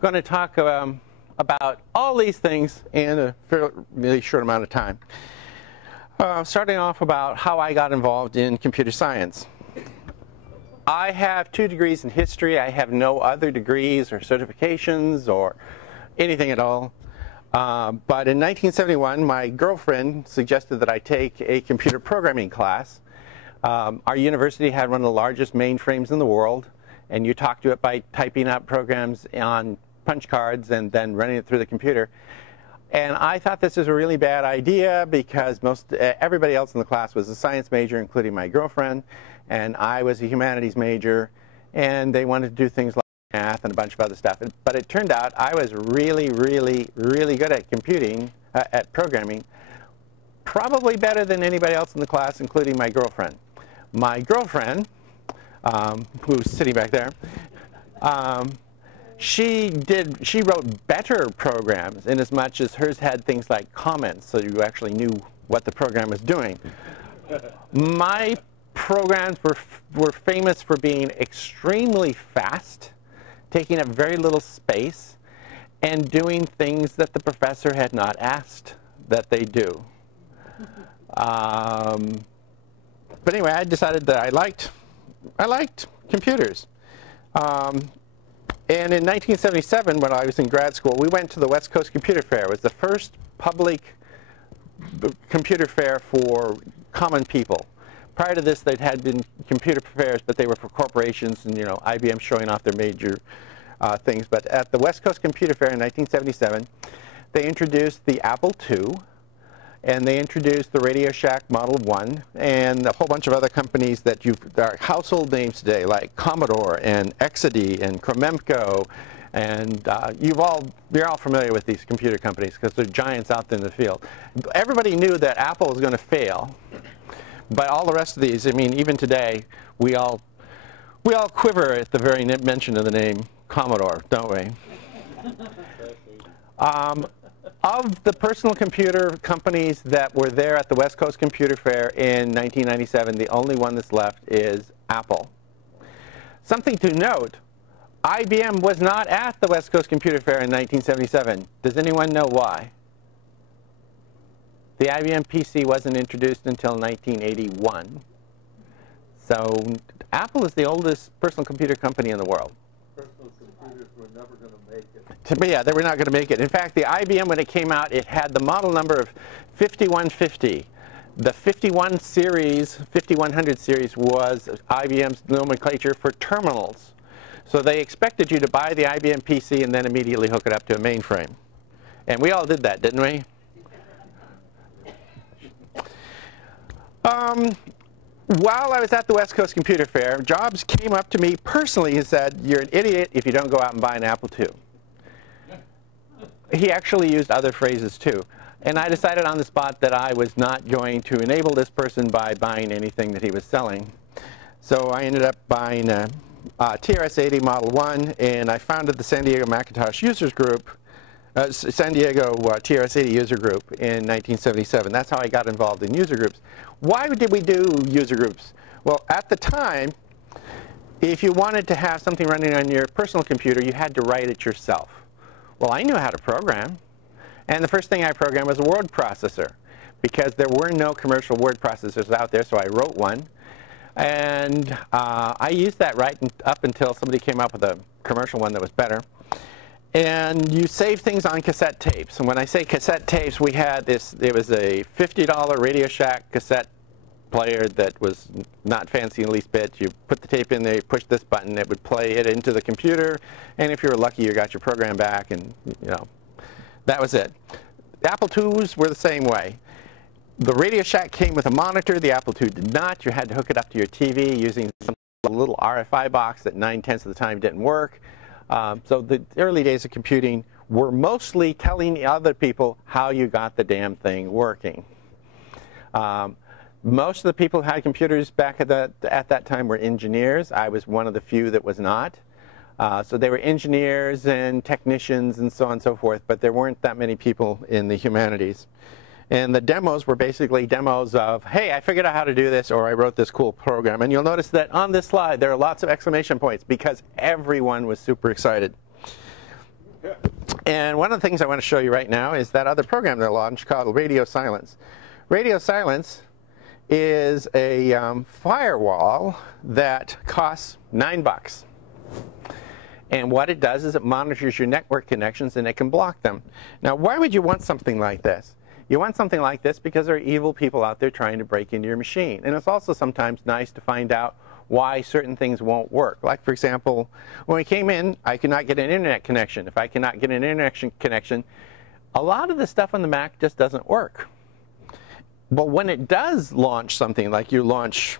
going to talk about all these things in a really short amount of time. Starting off about how I got involved in computer science. I have 2 degrees in history. I have no other degrees or certifications or anything at all. But in 1971, my girlfriend suggested that I take a computer programming class. Our university had one of the largest mainframes in the world, and you talk to it by typing out programs on punch cards and then running it through the computer. And I thought this was a really bad idea because everybody else in the class was a science major, including my girlfriend, and I was a humanities major, and they wanted to do things like math and a bunch of other stuff. But it turned out I was really, really, really good at computing, at programming, probably better than anybody else in the class, including my girlfriend. My girlfriend, who's sitting back there, she wrote better programs in as much as hers had things like comments, so you actually knew what the program was doing. My programs were famous for being extremely fast, taking up very little space, and doing things that the professor had not asked that they do. But anyway, I decided that I liked computers. And in 1977, when I was in grad school, we went to the West Coast Computer Fair. It was the first public computer fair for common people. Prior to this, they'd had been computer fairs, but they were for corporations and, you know, IBM showing off their major things. But at the West Coast Computer Fair in 1977, they introduced the Apple II, and they introduced the Radio Shack Model 1, and a whole bunch of other companies that are household names today, like Commodore and Exidy and Chromemco, and you're all familiar with these computer companies because they're giants out there in the field. Everybody knew that Apple was going to fail, but all the rest of these, I mean, even today, we all quiver at the very mention of the name Commodore, don't we? Of the personal computer companies that were there at the West Coast Computer Fair in 1997, the only one that's left is Apple. Something to note, IBM was not at the West Coast Computer Fair in 1977. Does anyone know why? The IBM PC wasn't introduced until 1981. So Apple is the oldest personal computer company in the world. Personal computers were never going to make it. Yeah, they were not going to make it. In fact, the IBM, when it came out, it had the model number of 5150. The 5100 series was IBM's nomenclature for terminals. So they expected you to buy the IBM PC and then immediately hook it up to a mainframe. And we all did that, didn't we? While I was at the West Coast Computer Fair, Jobs came up to me personally and said, "You're an idiot if you don't go out and buy an Apple II." He actually used other phrases too. And I decided on the spot that I was not going to enable this person by buying anything that he was selling. So I ended up buying a TRS-80 Model 1, and I founded the San Diego Macintosh Users Group, San Diego TRS-80 User Group in 1977. That's how I got involved in user groups. Why did we do user groups? Well, at the time, if you wanted to have something running on your personal computer, you had to write it yourself. Well, I knew how to program. And the first thing I programmed was a word processor, because there were no commercial word processors out there, so I wrote one. And I used that right up until somebody came up with a commercial one that was better. And you save things on cassette tapes. And when I say cassette tapes, we had this, it was a $50 Radio Shack cassette player that was not fancy in the least bit. You put the tape in there, you push this button, it would play it into the computer, and if you were lucky, you got your program back, and you know, That was it. The Apple IIs were the same way. The Radio Shack came with a monitor. The Apple II did not. You had to hook it up to your TV using a little RFI box that 9/10 of the time didn't work. So the early days of computing were mostly telling other people how you got the damn thing working. Most of the people who had computers back at that time were engineers. I was one of the few that was not. So they were engineers and technicians and so on and so forth, but there weren't that many people in the humanities. And the demos were basically demos of, hey, I figured out how to do this, or I wrote this cool program. And you'll notice that on this slide there are lots of exclamation points because everyone was super excited. And one of the things I want to show you right now is that other program they launched called Radio Silence. Radio Silence is a firewall that costs $9. And what it does is it monitors your network connections and it can block them. Now, why would you want something like this? You want something like this because there are evil people out there trying to break into your machine. And it's also sometimes nice to find out why certain things won't work. Like, for example, when we came in, I could not get an internet connection. If I cannot get an internet connection, a lot of the stuff on the Mac just doesn't work. But when it does launch something, like you launch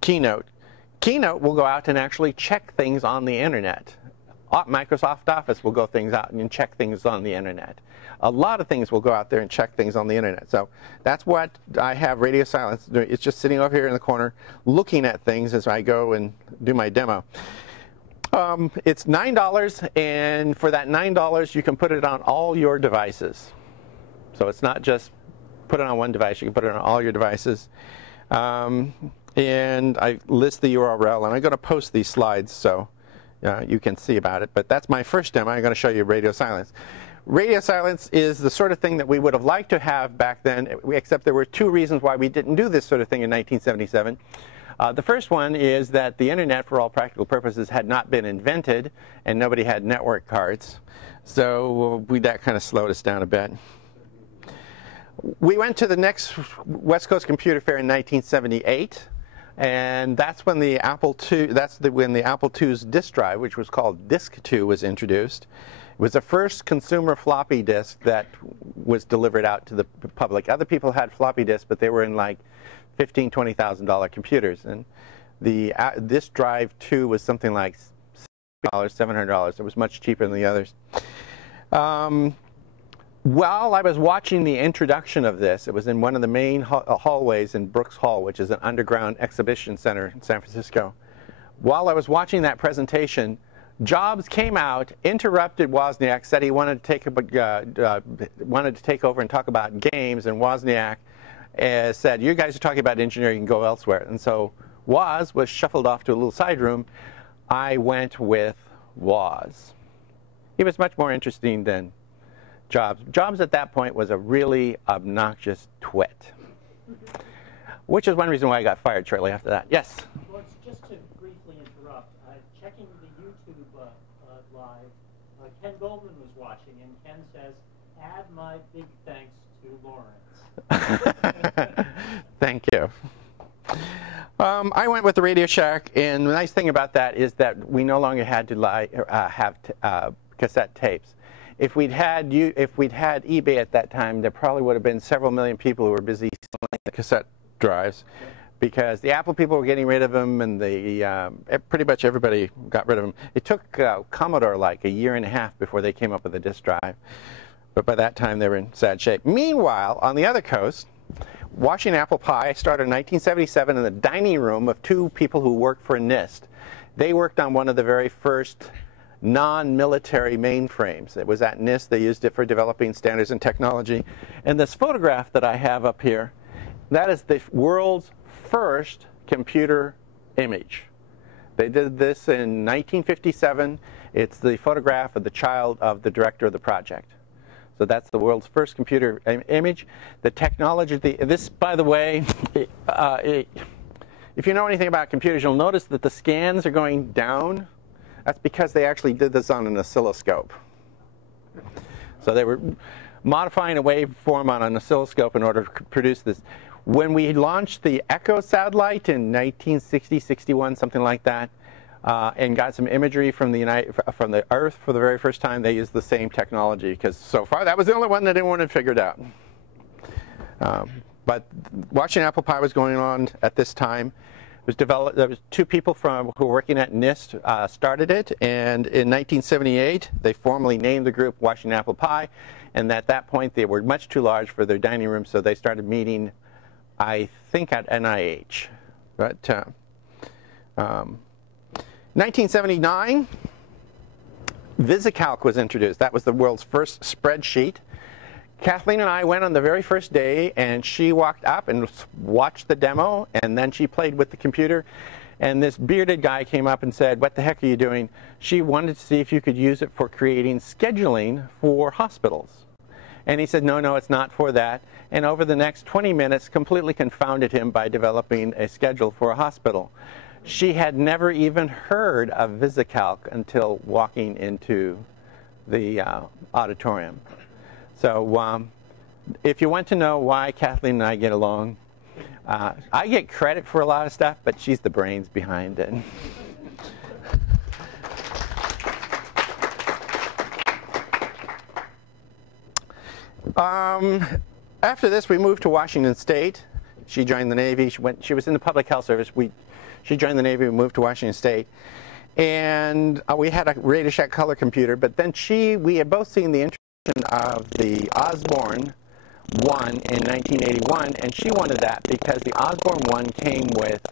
Keynote, Keynote will go out and actually check things on the internet. Microsoft Office will go things out and check things on the internet. A lot of things will go out there and check things on the internet. So that's what I have Radio Silence. It's just sitting over here in the corner looking at things as I go and do my demo. It's $9, and for that $9 you can put it on all your devices. So it's not just put it on one device, you can put it on all your devices. And I list the URL, and I'm going to post these slides so you can see about it. But that's my first demo. I'm going to show you Radio Silence. Radio Silence is the sort of thing that we would have liked to have back then, except there were two reasons why we didn't do this sort of thing in 1977. The first one is that the internet, for all practical purposes, had not been invented, and nobody had network cards. So that kind of slowed us down a bit. We went to the next West Coast Computer Fair in 1978. And that's when the Apple II, when the Apple II's disk drive, which was called Disk II, was introduced. It was the first consumer floppy disk that was delivered out to the public. Other people had floppy disks, but they were in like $15,000, $20,000 computers. And the disk drive 2 was something like $600, $700. It was much cheaper than the others. While I was watching the introduction of this, it was in one of the main hallways in Brooks Hall, which is an underground exhibition center in San Francisco. While I was watching that presentation, Jobs came out, interrupted Wozniak, said he wanted to take over and talk about games, and Wozniak said, "You guys are talking about engineering, you can go elsewhere." And so Woz was shuffled off to a little side room. I went with Woz. He was much more interesting than Jobs. Jobs at that point was a really obnoxious twit, which is one reason why I got fired shortly after that. Yes? Well, just to briefly interrupt, checking the YouTube live, Ken Goldman was watching, and Ken says, "Add my big thanks to Lawrence." Thank you. I went with the Radio Shack, and the nice thing about that is that we no longer had to have cassette tapes. If we'd had eBay at that time, there probably would have been several million people who were busy selling the cassette drives, because the Apple people were getting rid of them, and pretty much everybody got rid of them. It took Commodore like a year and a half before they came up with a disk drive, but by that time they were in sad shape. Meanwhile, on the other coast, watching Apple Pie started in 1977 in the dining room of two people who worked for NIST. They worked on one of the very first non-military mainframes. It was at NIST. They used it for developing standards and technology. And this photograph that I have up here, that is the world's first computer image. They did this in 1957. It's the photograph of the child of the director of the project. So that's the world's first computer image. The technology, this, by the way, if you know anything about computers, you'll notice that the scans are going down. That's because they actually did this on an oscilloscope. So they were modifying a waveform on an oscilloscope in order to produce this. When we launched the Echo satellite in 1960, 61, something like that, and got some imagery from the Earth for the very first time. They used the same technology because so far that was the only one that anyone had figured out. But watching Apple Pie was going on at this time. It was developed. There was two people who were working at NIST started it, and in 1978 they formally named the group Washington Apple Pie. And at that point they were much too large for their dining room, so they started meeting, I think, at NIH. But 1979, VisiCalc was introduced. That was the world's first spreadsheet. Kathleen and I went on the very first day, and she walked up and watched the demo, and then she played with the computer. And this bearded guy came up and said, "What the heck are you doing?" She wanted to see if you could use it for creating scheduling for hospitals. And he said, no, it's not for that. And over the next 20 minutes, completely confounded him by developing a schedule for a hospital. She had never even heard of VisiCalc until walking into the auditorium. So if you want to know why Kathleen and I get along, I get credit for a lot of stuff, but she's the brains behind it. After this, we moved to Washington State. She joined the Navy. She was in the Public Health Service. She joined the Navy and moved to Washington State. And we had a Radio Shack color computer, but then we had both seen the introduction of the Osborne 1 in 1981, and she wanted that because the Osborne 1 came with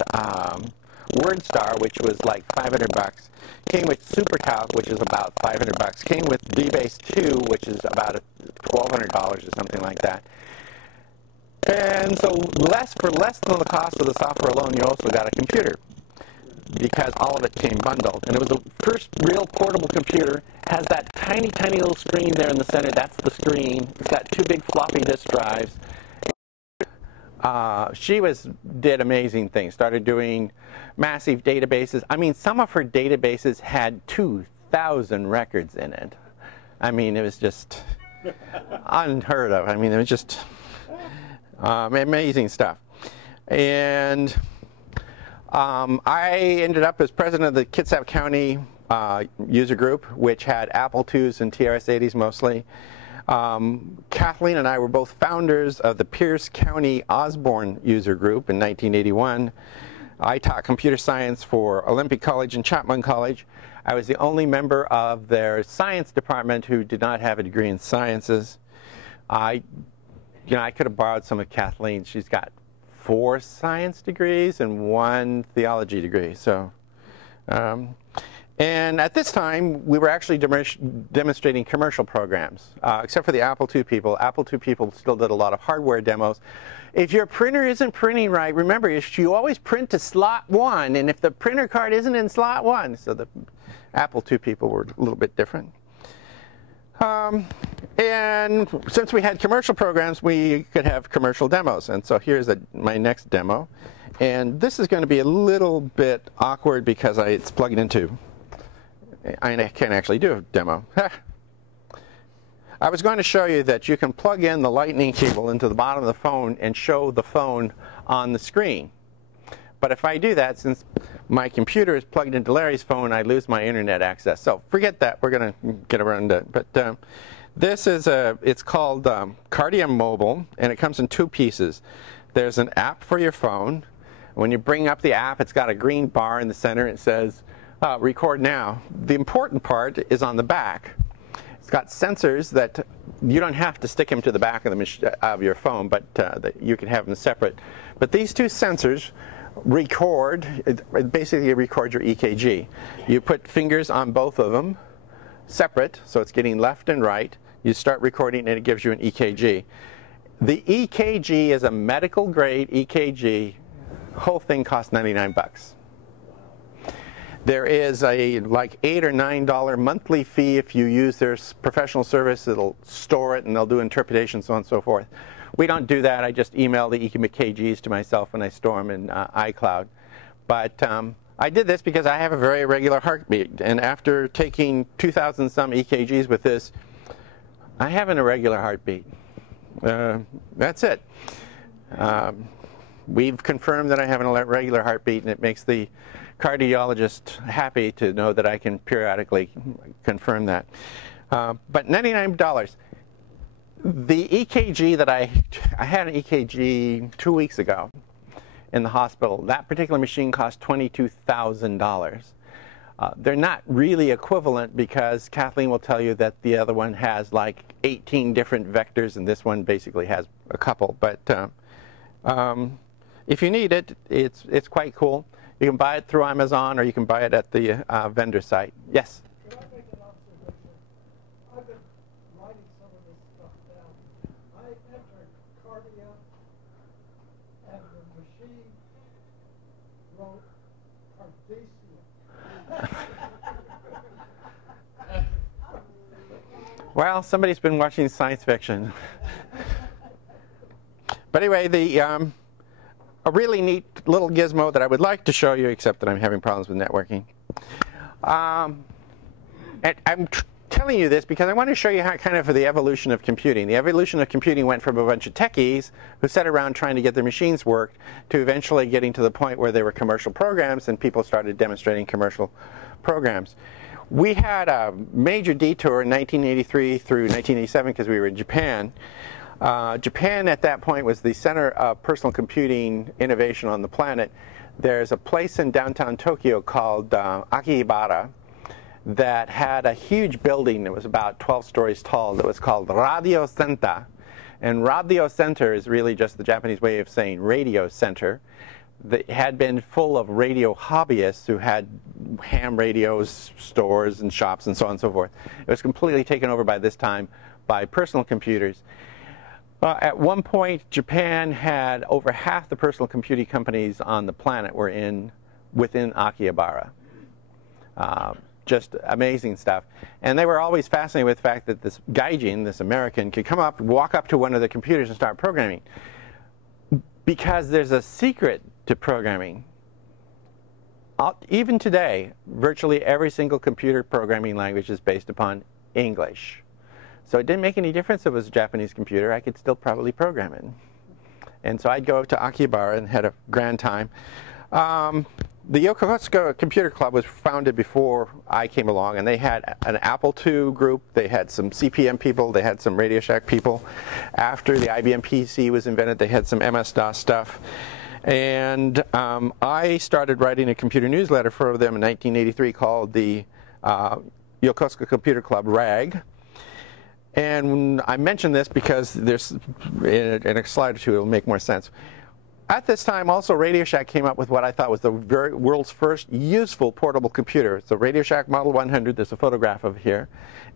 WordStar, which was like $500, came with SuperCalc, which is about $500, came with DBase 2, which is about $1,200 or something like that. And so for less than the cost of the software alone, you also got a computer, because all of it came bundled. And it was the first real portable computer. Has that tiny, tiny little screen there in the center. That's the screen. It's got two big floppy disk drives. She did amazing things. Started doing massive databases. I mean, some of her databases had 2,000 records in it. I mean, it was just unheard of. I mean, it was just amazing stuff. And I ended up as president of the Kitsap County user group, which had Apple IIs and TRS-80s mostly. Kathleen and I were both founders of the Pierce County Osborne user group in 1981. I taught computer science for Olympic College and Chapman College. I was the only member of their science department who did not have a degree in sciences. I could have borrowed some of Kathleen's. She's got 4 science degrees and 1 theology degree. So, and at this time, we were actually demonstrating commercial programs, except for the Apple II people. Apple II people still did a lot of hardware demos. If your printer isn't printing right, remember, you always print to slot 1, and if the printer card isn't in slot 1, so the Apple II people were a little bit different. And since we had commercial programs, we could have commercial demos. And so here's my next demo. And this is going to be a little bit awkward because it's plugged into. I can't actually do a demo. I was going to show you that you can plug in the lightning cable into the bottom of the phone and show the phone on the screen. But if I do that, since my computer is plugged into Larry's phone, I lose my internet access. So forget that. We're going to get around it. But this is it's called Cardium Mobile, and it comes in 2 pieces. There's an app for your phone. When you bring up the app, it's got a green bar in the center. It says, record now. The important part is on the back. It's got sensors that you don't have to stick them to the back of your phone, but you can have them separate. But these 2 sensors basically record your EKG. You put fingers on both of them, separate, so it's getting left and right. You start recording and it gives you an EKG. The EKG is a medical grade EKG. Whole thing costs $99. There is a like $8 or $9 monthly fee if you use their professional service. It'll store it and they'll do interpretation, so on and so forth. We don't do that. I just email the EKGs to myself and I store them in iCloud. But I did this because I have a very irregular heartbeat. And after taking 2,000 some EKGs with this, I have an irregular heartbeat. That's it. we've confirmed that I have an regular heartbeat, and it makes the cardiologist happy to know that I can periodically confirm that. But $99. The EKG that I had an EKG 2 weeks ago in the hospital. That particular machine cost $22,000. They're not really equivalent because Kathleen will tell you that the other one has like 18 different vectors and this one basically has a couple. But if you need it, it's quite cool. You can buy it through Amazon or you can buy it at the vendor site. Yes? Can I make an observation? I've been writing some of this stuff down. I entered cardia and the machine wrote cardacia. Well, somebody's been watching science fiction. But anyway, a really neat little gizmo that I would like to show you, except that I'm having problems with networking. And I'm telling you this because I want to show you how kind of the evolution of computing. The evolution of computing went from a bunch of techies who sat around trying to get their machines worked to eventually getting to the point where they were commercial programs and people started demonstrating commercial programs. We had a major detour in 1983 through 1987 because we were in Japan. Japan at that point was the center of personal computing innovation on the planet. There's a place in downtown Tokyo called Akihabara that had a huge building that was about 12 stories tall that was called Radio Center. And Radio Center is really just the Japanese way of saying radio center. That had been full of radio hobbyists who had ham radios, stores and shops and so on and so forth. It was completely taken over by this time by personal computers. At one point, Japan had over half the personal computing companies on the planet were within Akihabara. Just amazing stuff. And they were always fascinated with the fact that this gaijin, this American, could come up, walk up to one of the computers and start programming. Because there's a secret to programming. Even today, virtually every single computer programming language is based upon English. So it didn't make any difference if it was a Japanese computer. I could still probably program it. And so I'd go to Akihabara and had a grand time. The Yokosuka Computer Club was founded before I came along, and they had an Apple II group. They had some CPM people. They had some Radio Shack people. After the IBM PC was invented, they had some MS-DOS stuff. And I started writing a computer newsletter for them in 1983 called the Yokosuka Computer Club, RAG. And I mention this because there's, in a slide or two, it'll make more sense. At this time, also, Radio Shack came up with what I thought was the world's first useful portable computer. It's a Radio Shack Model 100. There's a photograph of it here.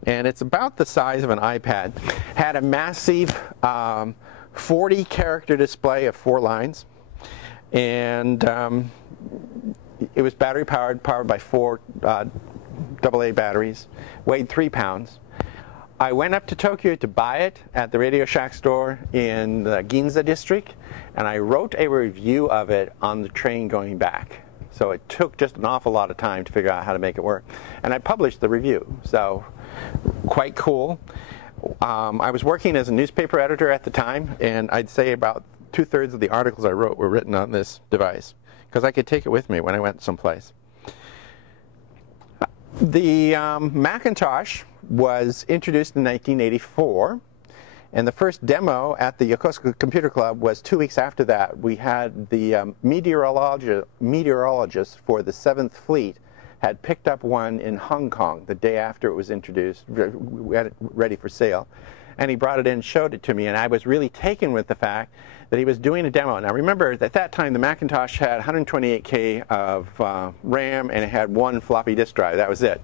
And it's about the size of an iPad. Had a massive 40-character display of 4 lines. And it was battery-powered, powered by 4 AA batteries. Weighed 3 pounds. I went up to Tokyo to buy it at the Radio Shack store in the Ginza district, and I wrote a review of it on the train going back. So it took just an awful lot of time to figure out how to make it work. And I published the review, so quite cool. I was working as a newspaper editor at the time, and I'd say about 2/3 of the articles I wrote were written on this device, because I could take it with me when I went someplace. The Macintosh was introduced in 1984, and the first demo at the Yokosuka Computer Club was 2 weeks after that. We had the meteorologist for the 7th Fleet had picked up one in Hong Kong the day after it was introduced. We had it ready for sale. And he brought it in and showed it to me, and I was really taken with the fact that he was doing a demo. Now remember, at that time, the Macintosh had 128K of RAM, and it had 1 floppy disk drive. That was it.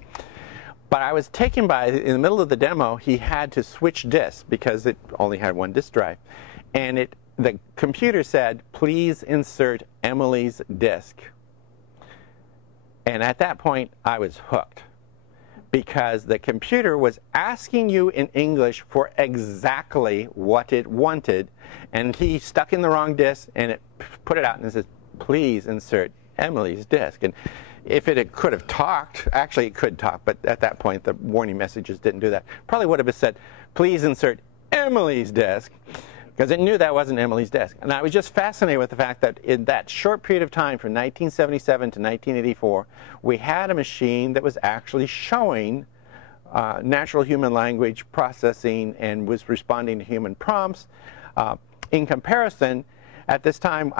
But I was taken by, in the middle of the demo, he had to switch disks because it only had 1 disk drive. And the computer said, please insert Emily's disk. And at that point, I was hooked, because the computer was asking you in English for exactly what it wanted, and he stuck in the wrong disk, and it put it out and it says, please insert Emily's disk. And if it could have talked, actually it could talk, but at that point the warning messages didn't do that. Probably would have said, please insert Emily's disk. because it knew that wasn't Emily's disk. And I was just fascinated with the fact that in that short period of time from 1977 to 1984, we had a machine that was actually showing natural human language processing and was responding to human prompts. In comparison, at this time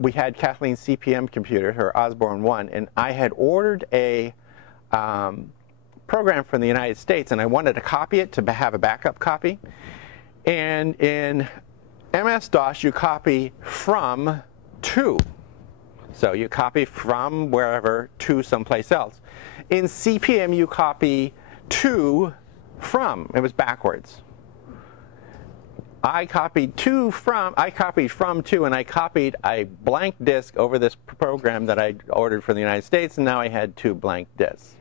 we had Kathleen's CP/M computer, her Osborne 1, and I had ordered a program from the United States, and I wanted to copy it to have a backup copy. And in MS-DOS, you copy from to. So you copy from wherever to someplace else. In CP/M, you copy to from. It was backwards. I copied from to, and I copied a blank disk over this program that I ordered from the United States, and now I had 2 blank disks.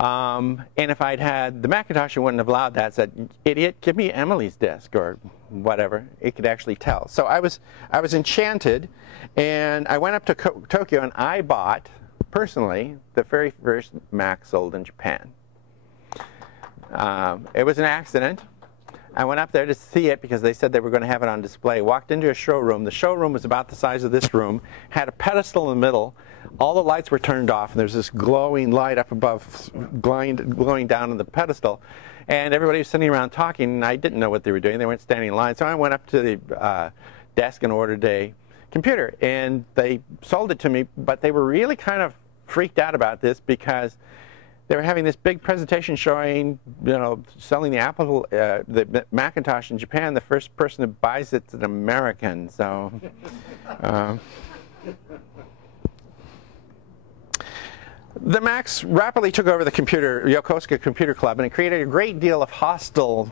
And if I'd had the Macintosh, it wouldn't have allowed that. It said, "Idiot, give me Emily's disk," or whatever. It could actually tell. So I was enchanted, and I went up to Tokyo, and I bought, personally, the very first Mac sold in Japan. It was an accident. I went up there to see it because they said they were going to have it on display. Walked into a showroom. The showroom was about the size of this room, had a pedestal in the middle. All the lights were turned off, and there's this glowing light up above, glowing down on the pedestal. And everybody was sitting around talking, and I didn't know what they were doing. They weren't standing in line. So I went up to the desk and ordered a computer. And they sold it to me, but they were really kind of freaked out about this because they were having this big presentation showing, selling the Apple, the Macintosh in Japan. The first person who buys it's an American. So, the Macs rapidly took over the Yokosuka Computer Club, and it created a great deal of hostilities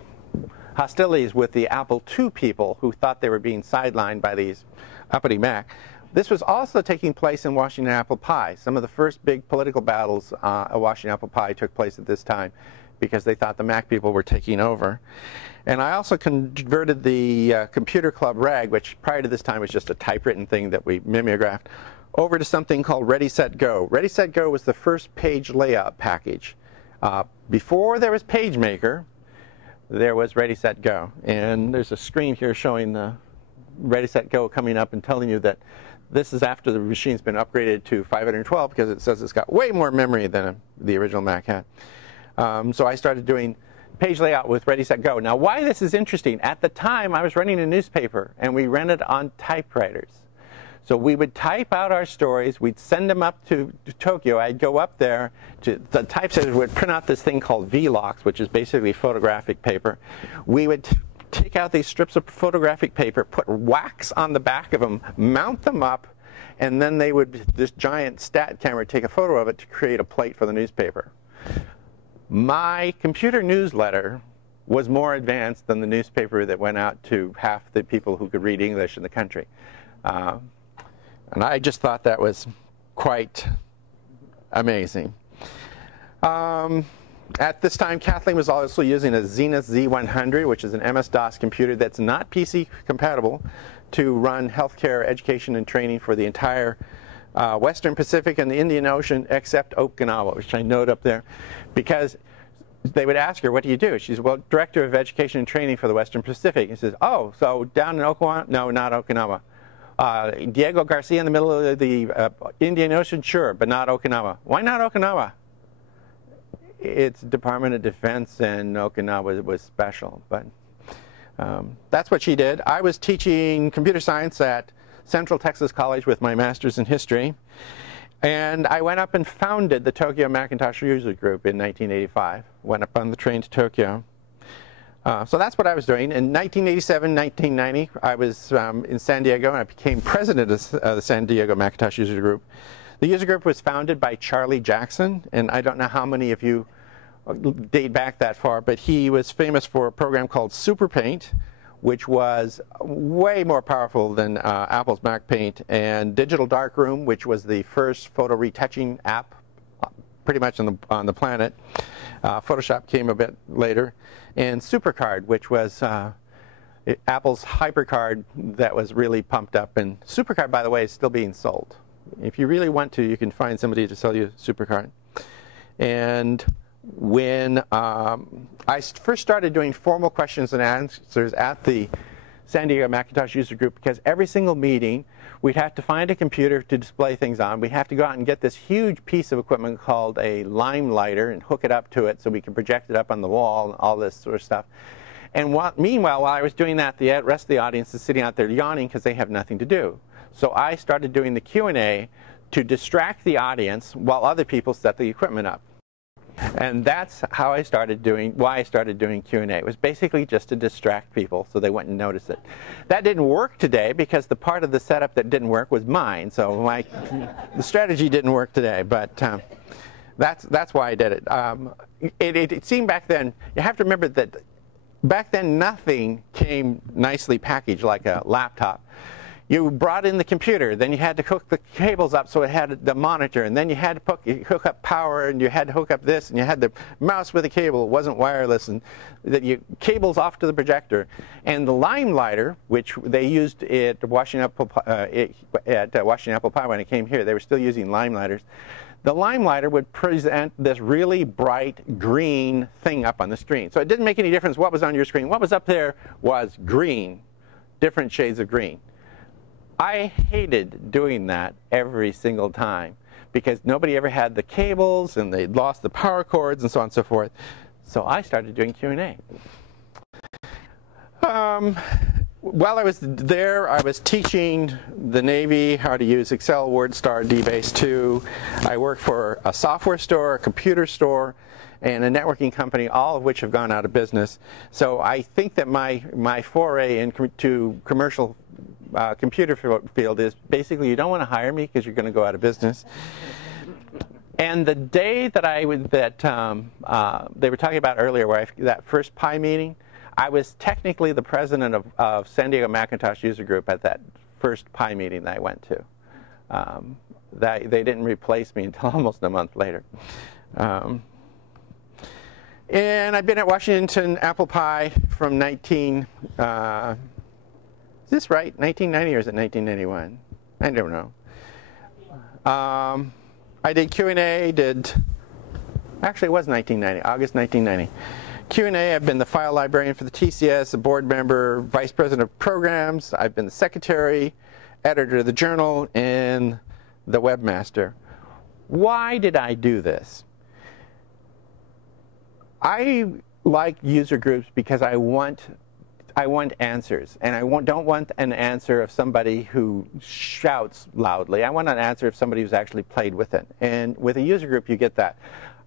with the Apple II people who thought they were being sidelined by these uppity Mac. This was also taking place in Washington Apple Pie. Some of the first big political battles at Washington Apple Pie took place at this time because they thought the Mac people were taking over. And I also converted the Computer Club RAG, which prior to this time was just a typewritten thing that we mimeographed, over to something called Ready, Set, Go. Ready, Set, Go was the first page layout package. Before there was PageMaker, there was Ready, Set, Go. And there's a screen here showing the Ready, Set, Go coming up and telling you that this is after the machine's been upgraded to 512 because it says it's got way more memory than the original Mac had. So I started doing page layout with Ready, Set, Go. Now, why this is interesting, at the time I was running a newspaper and we ran it on typewriters. So we would type out our stories, we'd send them up to Tokyo. I'd go up there, the typesetters would print out this thing called Velox, which is basically photographic paper. We would take out these strips of photographic paper, put wax on the back of them, mount them up, and then they would, this giant stat camera, take a photo of it to create a plate for the newspaper. My computer newsletter was more advanced than the newspaper that went out to half the people who could read English in the country. And I just thought that was quite amazing. At this time, Kathleen was also using a Zenith Z100, which is an MS-DOS computer that's not PC compatible, to run healthcare education and training for the entire Western Pacific and the Indian Ocean, except Okinawa, which I note up there, because they would ask her, "What do you do?" She's, "Well, Director of Education and Training for the Western Pacific." He says, "Oh, so down in Okinawa?" "No, not Okinawa." Diego Garcia in the middle of the Indian Ocean? "Sure, but not Okinawa." "Why not Okinawa?" It's Department of Defense, and Okinawa was special. But that's what she did. I was teaching computer science at Central Texas College with my master's in history. And I went up and founded the Tokyo Macintosh User Group in 1985. Went up on the train to Tokyo. So that's what I was doing. In 1987, 1990, I was in San Diego, and I became president of the San Diego Macintosh User Group. The user group was founded by Charlie Jackson, and I don't know how many of you date back that far, but he was famous for a program called Super Paint, which was way more powerful than Apple's Mac Paint, and Digital Darkroom, which was the first photo retouching app pretty much on the planet. Photoshop came a bit later, and SuperCard, which was Apple's HyperCard that was really pumped up. And SuperCard, by the way, is still being sold. If you really want to, you can find somebody to sell you SuperCard. And when I first started doing formal questions and answers at the San Diego Macintosh User Group, because every single meeting we'd have to find a computer to display things on. We'd have to go out and get this huge piece of equipment called a Limelighter and hook it up to it so we could project it up on the wall and all this sort of stuff. And meanwhile, while I was doing that, the rest of the audience is sitting out there yawning because they have nothing to do. So I started doing the Q&A to distract the audience while other people set the equipment up. And that's how I started doing, why I started doing Q&A. It was basically just to distract people so they wouldn't notice it. That didn't work today because the part of the setup that didn't work was mine. So the strategy didn't work today, but that's why I did it. It seemed back then, you have to remember that back then nothing came nicely packaged like a laptop. You brought in the computer, then you had to hook the cables up so it had the monitor, and then you had to hook up power, and you had to hook up this, and you had the mouse with a cable. It wasn't wireless, and cables off to the projector. And the Limelighter, which they used at Washington Apple Pie when it came here, they were still using Limelighters. The Limelighter would present this really bright green thing up on the screen. So it didn't make any difference what was on your screen. What was up there was green, different shades of green. I hated doing that every single time because nobody ever had the cables and they lost the power cords and so on and so forth. So I started doing Q&A. While I was there, I was teaching the Navy how to use Excel, WordStar, DBase 2. I worked for a software store, a computer store, and a networking company, all of which have gone out of business. So I think that my foray into commercial computer field is basically you don't want to hire me because you're going to go out of business. And the day that they were talking about earlier, that first Pi meeting, I was technically the president of San Diego Macintosh User Group at that first Pi meeting that I went to. They didn't replace me until almost a month later. And I've been at Washington Apple Pie from is this right? 1990 or is it 1991? I don't know. I did Q&A, actually it was 1990, August 1990. Q&A, I've been the file librarian for the TCS, a board member, vice president of programs. I've been the secretary, editor of the journal, and the webmaster. Why did I do this? I like user groups because I want answers, and I don't want an answer of somebody who shouts loudly. I want an answer of somebody who's actually played with it. And with a user group, you get that.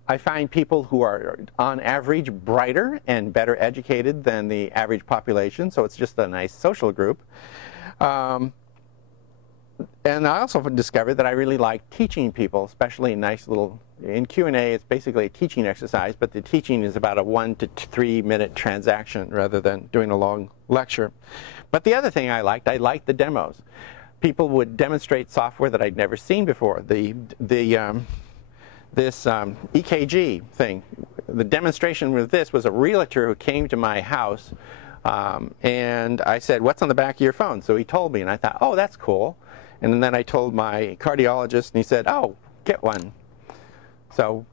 I find people who are, on average, brighter and better educated than the average population, so it's just a nice social group. And I also discovered that I really like teaching people, especially in Q&A, it's basically a teaching exercise, but the teaching is about a 1 to 3 minute transaction rather than doing a long lecture. But the other thing I liked the demos. People would demonstrate software that I'd never seen before. This EKG thing, the demonstration with this was a realtor who came to my house, and I said, "What's on the back of your phone?" So he told me, and I thought, "Oh, that's cool." And then I told my cardiologist, and he said, "Oh, get one." So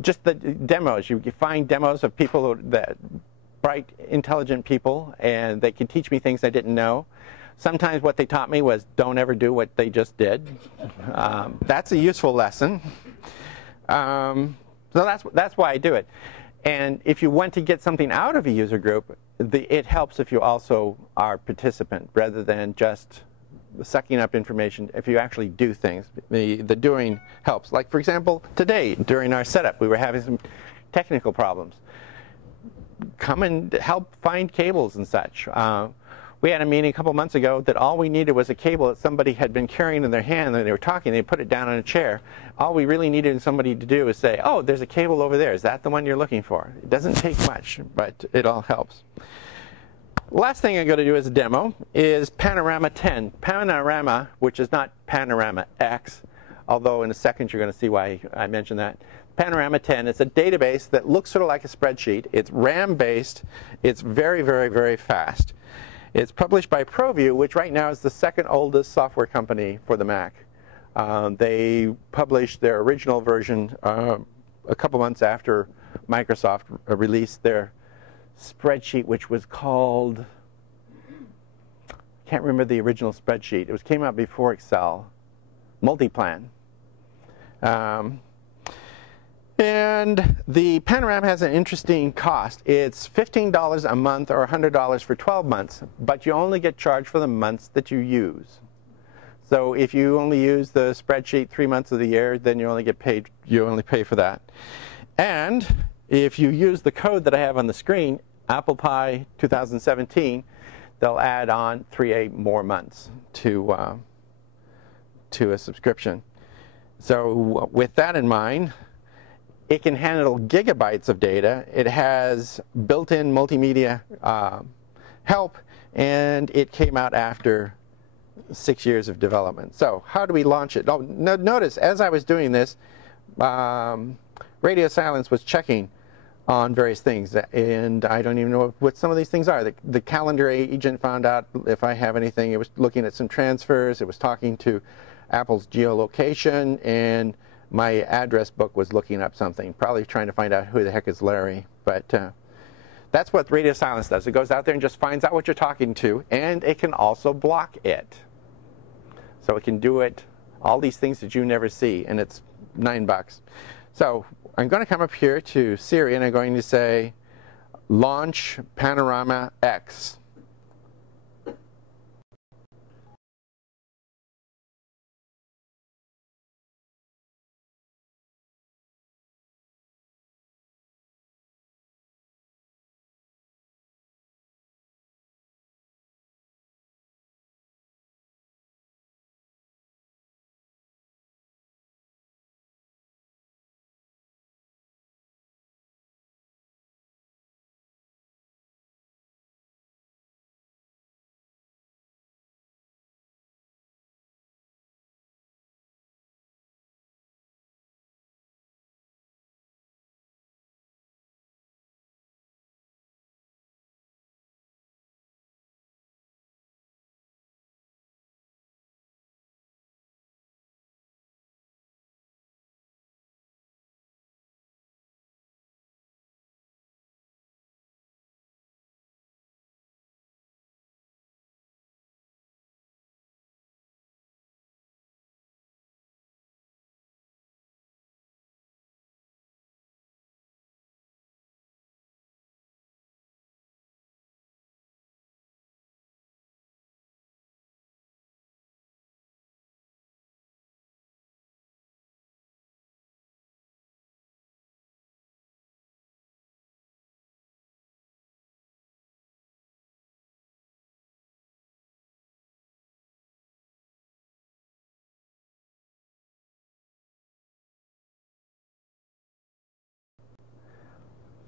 just the demos, you find demos of people bright, intelligent people, and they could teach me things I didn't know. Sometimes what they taught me was don't ever do what they just did. That's a useful lesson. So that's why I do it. And if you want to get something out of a user group, it helps if you also are a participant rather than just sucking up information. If you actually do things, the doing helps. Like, for example, today during our setup, we were having some technical problems. Come and help find cables and such. We had a meeting a couple months ago that all we needed was a cable that somebody had been carrying in their hand, and they were talking, they put it down on a chair. All we really needed somebody to do is say, "Oh, there's a cable over there. Is that the one you're looking for?" It doesn't take much, but it all helps. Last thing I'm going to do as a demo is Panorama 10. Panorama, which is not Panorama X, although in a second you're going to see why I mentioned that. Panorama 10, it's a database that looks sort of like a spreadsheet. It's RAM-based. It's very, very, very fast. It's published by ProView, which right now is the second oldest software company for the Mac. They published their original version a couple months after Microsoft released their spreadsheet, which was called, I can't remember the original spreadsheet. It came out before Excel, Multiplan. And the Panorama has an interesting cost. It's $15 a month or $100 for 12 months, but you only get charged for the months that you use. So if you only use the spreadsheet 3 months of the year, then you only pay for that. And if you use the code that I have on the screen, Apple Pie 2017, they'll add on 3 more months to a subscription. So with that in mind, it can handle gigabytes of data. It has built-in multimedia help, and it came out after 6 years of development. So how do we launch it? Oh, notice, as I was doing this, Radio Silence was checking on various things, and I don't even know what some of these things are. The calendar agent found out if I have anything. It was looking at some transfers. It was talking to Apple's geolocation, and my address book was looking up something, probably trying to find out who the heck is Larry. But that's what Radio Silence does. It goes out there and just finds out what you're talking to, and it can also block it. So it can do it, all these things that you never see, and it's $9. So I'm going to come up here to Siri, and I'm going to say, launch Panorama X.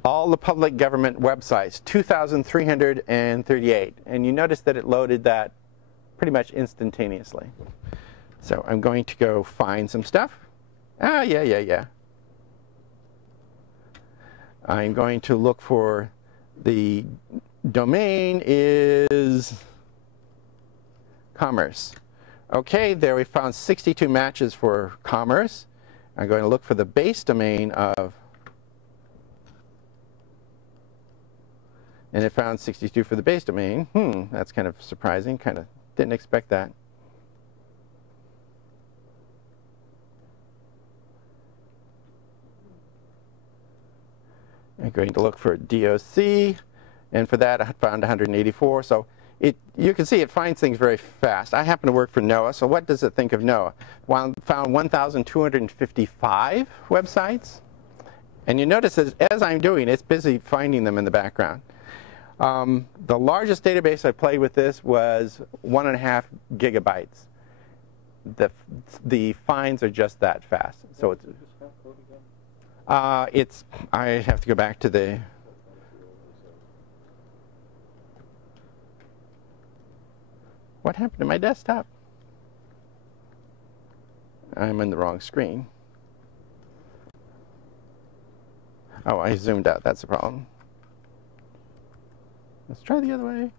All the public government websites, 2,338. And you notice that it loaded that pretty much instantaneously. So I'm going to go find some stuff. Yeah. I'm going to look for the domain is commerce. Okay, there we found 62 matches for commerce. I'm going to look for the base domain of, and it found 62 for the base domain. That's kind of surprising. Kind of didn't expect that. I'm going to look for DOC, and for that I found 184. So you can see it finds things very fast. I happen to work for NOAA, so what does it think of NOAA? Well, found 1,255 websites. And you notice that as I'm doing, it's busy finding them in the background. The largest database I played with this was 1.5 gigabytes. The finds are just that fast. So it's I have to go back to the. What happened to my desktop? I'm in the wrong screen. Oh, I zoomed out. That's the problem. Let's try the other way.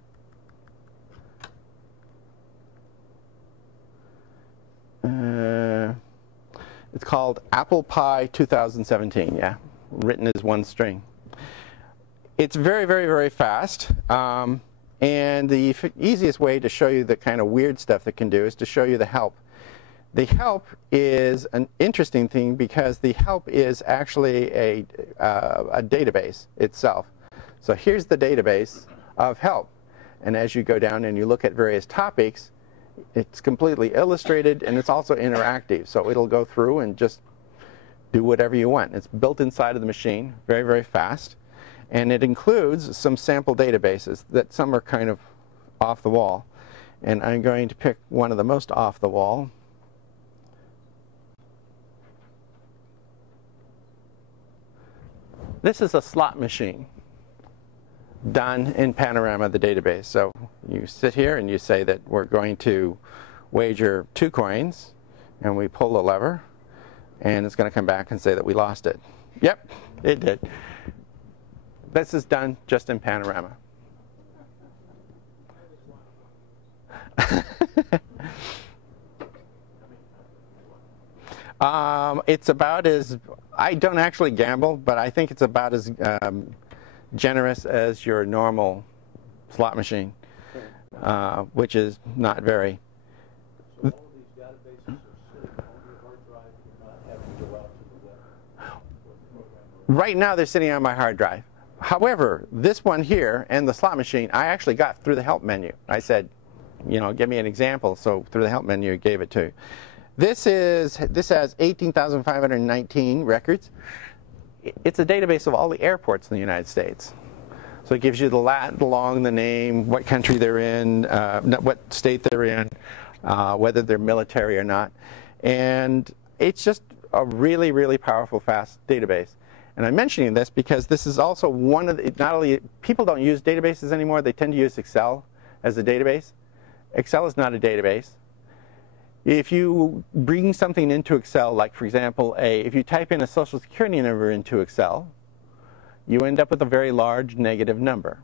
It's called Apple Pie 2017, yeah. written as one string. It's very, very, very fast. And the easiest way to show you the kind of weird stuff it can do is to show you the help. The help is an interesting thing because the help is actually a database itself. So here's the database of help. And as you go down and you look at various topics, it's completely illustrated and it's also interactive. So it'll go through and just do whatever you want. It's built inside of the machine, very, very fast. And it includes some sample databases that some are kind of off the wall. And I'm going to pick one of the most off the wall. This is a slot machine done in Panorama, the database. So you sit here and you say that we're going to wager 2 coins, and we pull the lever, and it's going to come back and say that we lost it. Yep, it did. This is done just in Panorama. It's about as, I don't actually gamble, but I think it's about as generous as your normal slot machine, which is not very. So all of these databases are sitting on your hard drive, you're not having to go out to the web. Right now they're sitting on my hard drive. However, this one here and the slot machine, I actually got through the help menu. I said, you know, give me an example. So through the help menu, it gave it to you. This has 18,519 records. It's a database of all the airports in the United States. So it gives you the lat, the long, the name, what country they're in, what state they're in, whether they're military or not. And it's just a really, really powerful, fast database. And I'm mentioning this because this is also one of the, not only, people don't use databases anymore, they tend to use Excel as a database. Excel is not a database. If you bring something into Excel, like for example, if you type in a social security number into Excel, you end up with a very large negative number.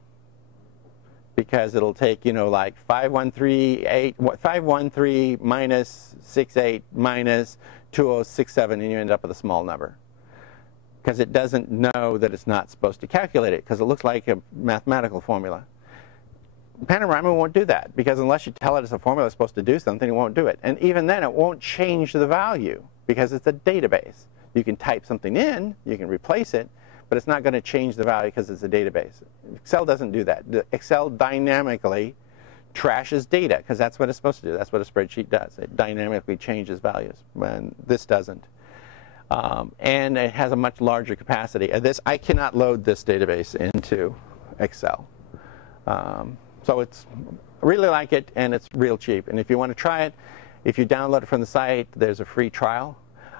Because it'll take, you know, like 513 minus 68 minus 2067, and you end up with a small number. Because it doesn't know that it's not supposed to calculate it, because it looks like a mathematical formula. Panorama won't do that, because unless you tell it it's a formula that's supposed to do something, it won't do it. And even then, it won't change the value, because it's a database. You can type something in, you can replace it, but it's not going to change the value because it's a database. Excel doesn't do that. Excel dynamically trashes data, because that's what it's supposed to do. That's what a spreadsheet does. It dynamically changes values, when this doesn't. And it has a much larger capacity. I cannot load this database into Excel. So I really like it, and it's real cheap. And if you want to try it, if you download it from the site, there's a free trial.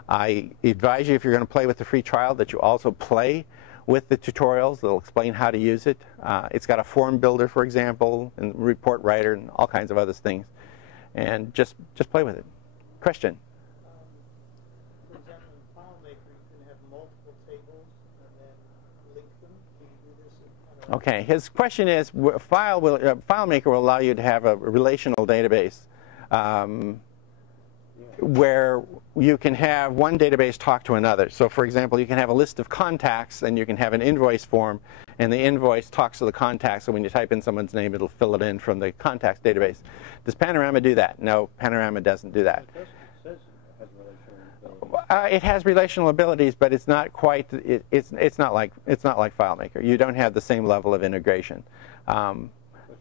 I advise you, if you're going to play with the free trial, that you also play with the tutorials. They'll explain how to use it. It's got a form builder, for example, and report writer, and all kinds of other things. And just play with it. Question? For example, in FileMaker, you can have multiple tables and then link them. Can you do this in kind of... Okay. His question is, FileMaker will allow you to have a relational database where you can have one database talk to another. So for example, you can have a list of contacts, and you can have an invoice form, and the invoice talks to the contact, so when you type in someone's name, it'll fill it in from the contacts database. Does Panorama do that? No, Panorama doesn't do that. It says it has relational abilities. It has relational abilities, but it's not quite. It's not like FileMaker. You don't have the same level of integration. But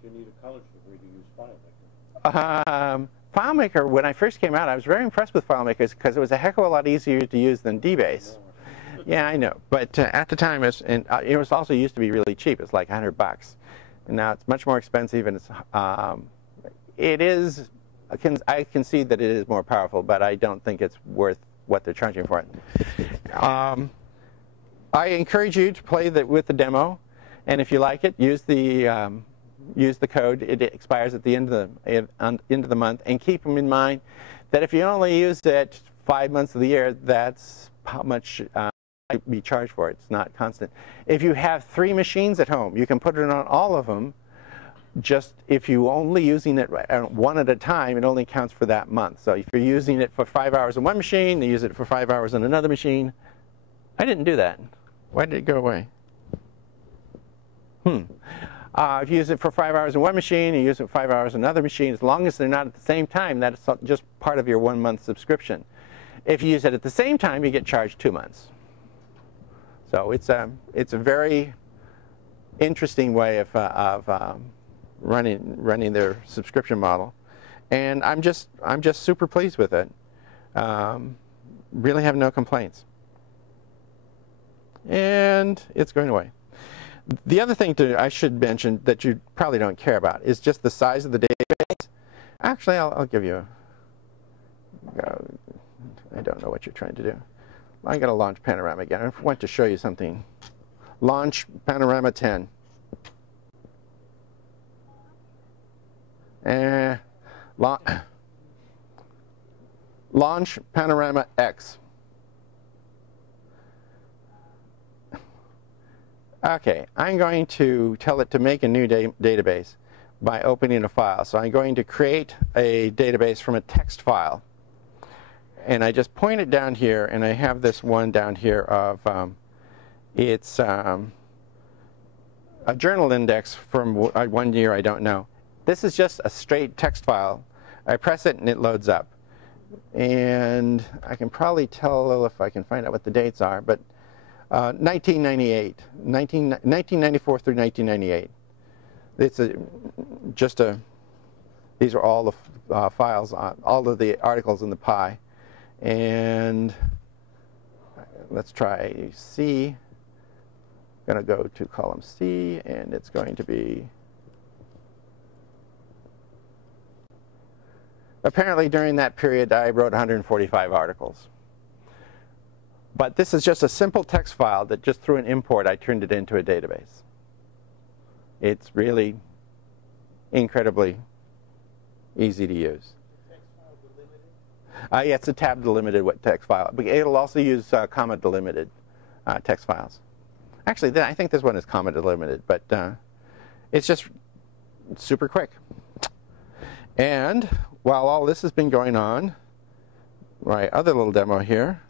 you need a college degree to use FileMaker. FileMaker, when I first came out, I was very impressed with FileMaker because it was a heck of a lot easier to use than DBase. Yeah, I know. But at the time, it was also used to be really cheap. It's like $100. And now it's much more expensive, and it is. I concede that it is more powerful, but I don't think it's worth what they're charging for it. I encourage you to play with the demo, and if you like it, use the code. It expires at the end of the month, and keep them in mind that if you only use it 5 months of the year, that's how much might be charged for it. It's not constant. If you have 3 machines at home, you can put it on all of them. Just if you're only using it one at a time, it only counts for that month. So if you're using it for 5 hours on one machine, you use it for 5 hours on another machine. I didn't do that. Why did it go away? If you use it for 5 hours in one machine, you use it for 5 hours in another machine, as long as they're not at the same time, that's just part of your 1 month subscription. If you use it at the same time, you get charged 2 months. So it's a very interesting way of running their subscription model, and I'm just super pleased with it. Really have no complaints, and it's going away. The other thing I should mention that you probably don't care about is just the size of the database. Actually, I'll give you I don't know what you're trying to do. I'm going to launch Panorama again. I want to show you something. Launch Panorama 10. Launch Panorama X. Okay, I'm going to tell it to make a new database by opening a file. So I'm going to create a database from a text file. And I just point it down here, and I have this one down here of, it's a journal index from 1 year, I don't know. This is just a straight text file. I press it and it loads up. And I can probably tell if I can find out what the dates are, but 1998, 1994 through 1998. It's these are all the files, all of the articles in the pie. And let's try C. I'm going to go to column C, and it's going to be, apparently during that period I wrote 145 articles. But this is just a simple text file that just through an import I turned it into a database. It's really incredibly easy to use. Yeah, it's a tab delimited text file. But it'll also use comma delimited text files. Actually, I think this one is comma delimited, but it's just super quick. And while all this has been going on, my other little demo here,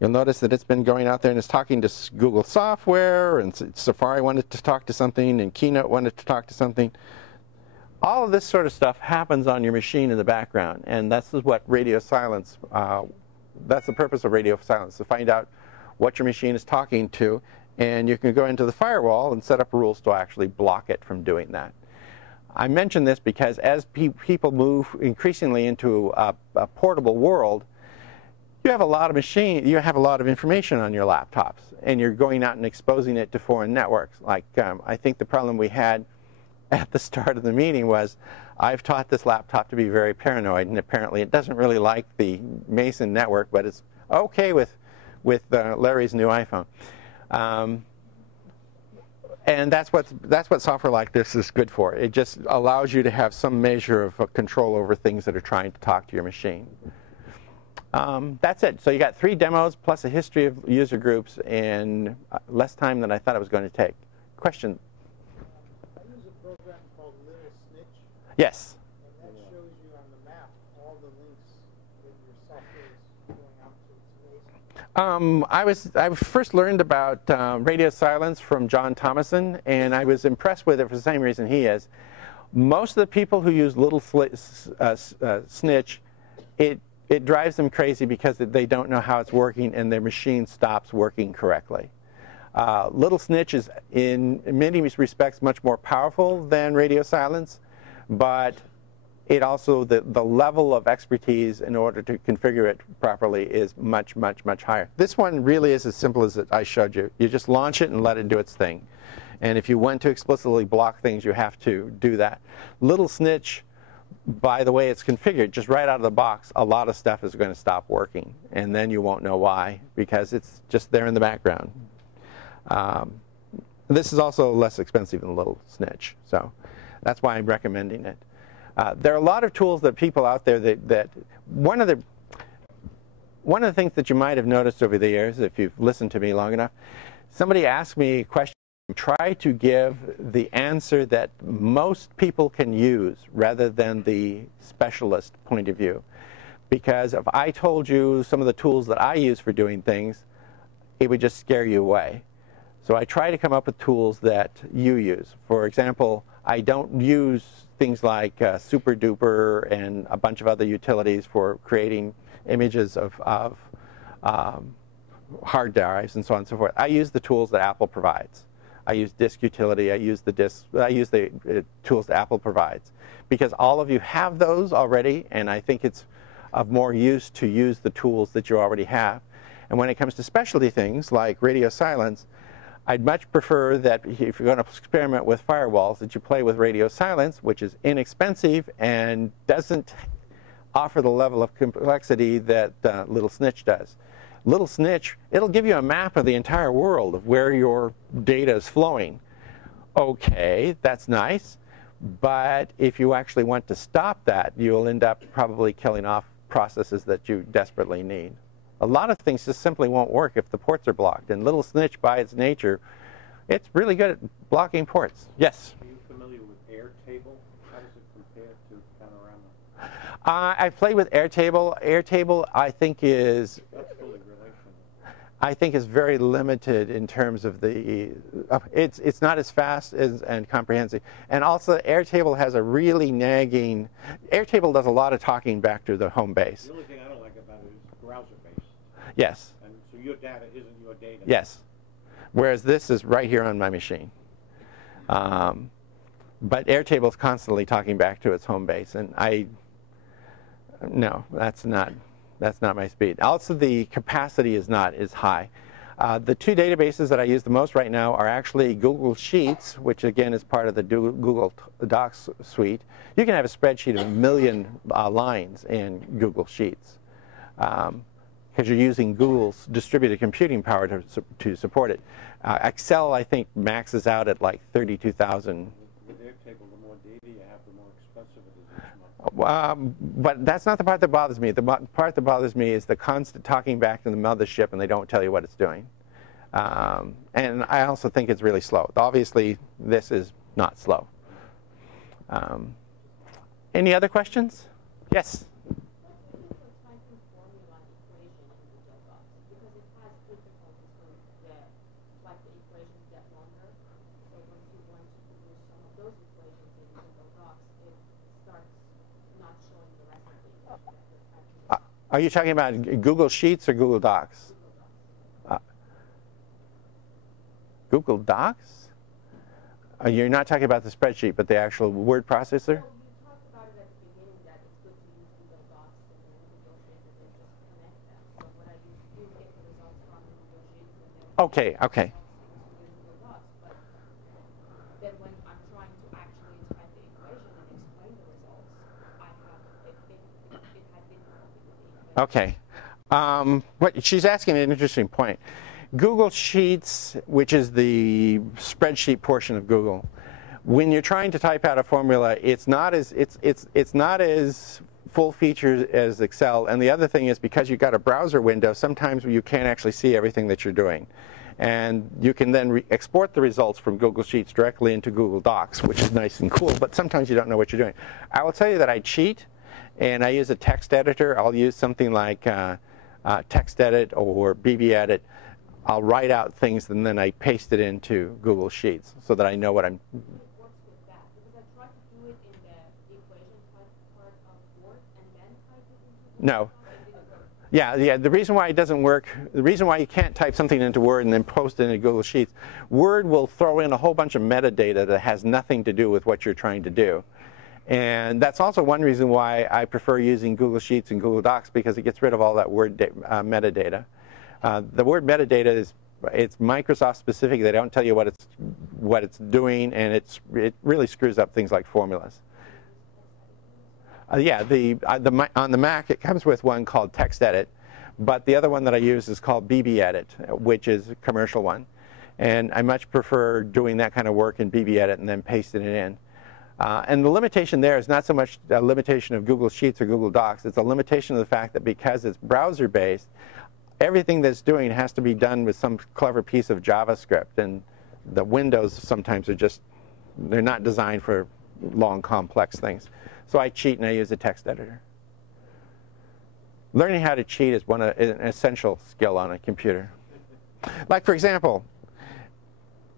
you'll notice that it's been going out there and it's talking to Google Software, and Safari wanted to talk to something, and Keynote wanted to talk to something. All of this sort of stuff happens on your machine in the background, and that's what radio silence, that's the purpose of radio silence, to find out what your machine is talking to, and you can go into the firewall and set up rules to actually block it from doing that. I mention this because as people move increasingly into a portable world, you have a lot of information on your laptops, and you're going out and exposing it to foreign networks. Like I think the problem we had at the start of the meeting was I've taught this laptop to be very paranoid, and apparently it doesn't really like the Mason network, but it's okay with Larry's new iPhone. And that's what software like this is good for. It just allows you to have some measure of control over things that are trying to talk to your machine. That's it. So you got 3 demos plus a history of user groups in less time than I thought it was going to take. Question? I use a program called Little Snitch. Yes. And that shows you on the map all the links that your software is going out to. It's amazing. I first learned about radio silence from John Thomason, and I was impressed with it for the same reason he is. Most of the people who use Little Snitch, it drives them crazy because they don't know how it's working and their machine stops working correctly. Little Snitch is in many respects much more powerful than radio silence, but it also, the level of expertise in order to configure it properly is much, much, much higher. This one really is as simple as I showed you. You just launch it and let it do its thing. And if you want to explicitly block things, you have to do that. Little Snitch, by the way it's configured, just right out of the box, a lot of stuff is going to stop working. And then you won't know why, because it's just there in the background. This is also less expensive than Little Snitch, so that's why I'm recommending it. There are a lot of tools that people out there that one of the things that you might have noticed over the years, if you've listened to me long enough, somebody asked me a question. Try to give the answer that most people can use rather than the specialist point of view. Because if I told you some of the tools that I use for doing things, it would just scare you away. So I try to come up with tools that you use. For example, I don't use things like SuperDuper and a bunch of other utilities for creating images of hard drives and so on and so forth. I use the tools that Apple provides. I use Disk Utility. I use the tools that Apple provides, because all of you have those already, and I think it's of more use to use the tools that you already have. And when it comes to specialty things like radio silence, I'd much prefer that if you're going to experiment with firewalls, that you play with radio silence, which is inexpensive and doesn't offer the level of complexity that Little Snitch does. Little Snitch, it'll give you a map of the entire world of where your data is flowing. Okay, that's nice, but if you actually want to stop that, you'll end up probably killing off processes that you desperately need. A lot of things just simply won't work if the ports are blocked, and Little Snitch, by its nature, it's really good at blocking ports. Yes? Are you familiar with Airtable? How does it compare to Panorama? I play with Airtable. Airtable, I think, is very limited in terms of the. It's not as fast and comprehensive, and also Airtable has a really nagging. Airtable does a lot of talking back to the home base. The only thing I don't like about it is browser-based. Yes. And so your data isn't your data. Yes. Whereas this is right here on my machine. But Airtable is constantly talking back to its home base, and no, that's not my speed. Also, the capacity is not as high. The two databases that I use the most right now are actually Google Sheets, which again is part of the Google Docs suite. You can have a spreadsheet of 1 million lines in Google Sheets, because you're using Google's distributed computing power to support it. Excel, I think, maxes out at like 32,000. With Airtable, the more data you have, the more expensive it is each month. But that's not the part that bothers me. The part that bothers me is the constant talking back to the mothership, and they don't tell you what it's doing. And I also think it's really slow. Obviously, this is not slow. Any other questions? Yes? Are you talking about Google Sheets or Google Docs? Google Docs? You're not talking about the spreadsheet, but the actual word processor? Okay, okay. Okay. She's asking an interesting point. Google Sheets, which is the spreadsheet portion of Google, when you're trying to type out a formula, it's not as full featured as Excel. And the other thing is, because you've got a browser window, sometimes you can't actually see everything that you're doing. And you can then export the results from Google Sheets directly into Google Docs, which is nice and cool, but sometimes you don't know what you're doing. I will tell you that I cheat, and I use a text editor. I'll use something like TextEdit or BBEdit. I'll write out things, and then I paste it into Google Sheets so that I know what I'm... No. Yeah, the reason why it doesn't work, the reason why you can't type something into Word and then post it into Google Sheets, Word will throw in a whole bunch of metadata that has nothing to do with what you're trying to do. And that's also one reason why I prefer using Google Sheets and Google Docs, because it gets rid of all that Word metadata. The word metadata it's Microsoft specific. They don't tell you what it's doing, and it really screws up things like formulas. Yeah, on the Mac it comes with one called TextEdit, but the other one that I use is called BBEdit, which is a commercial one, and I much prefer doing that kind of work in BBEdit and then pasting it in. And the limitation there is not so much a limitation of Google Sheets or Google Docs. It's a limitation of the fact that because it's browser-based, everything that's doing has to be done with some clever piece of JavaScript. And the windows sometimes are they're not designed for long, complex things. So I cheat and I use a text editor. Learning how to cheat is an essential skill on a computer. Like, for example,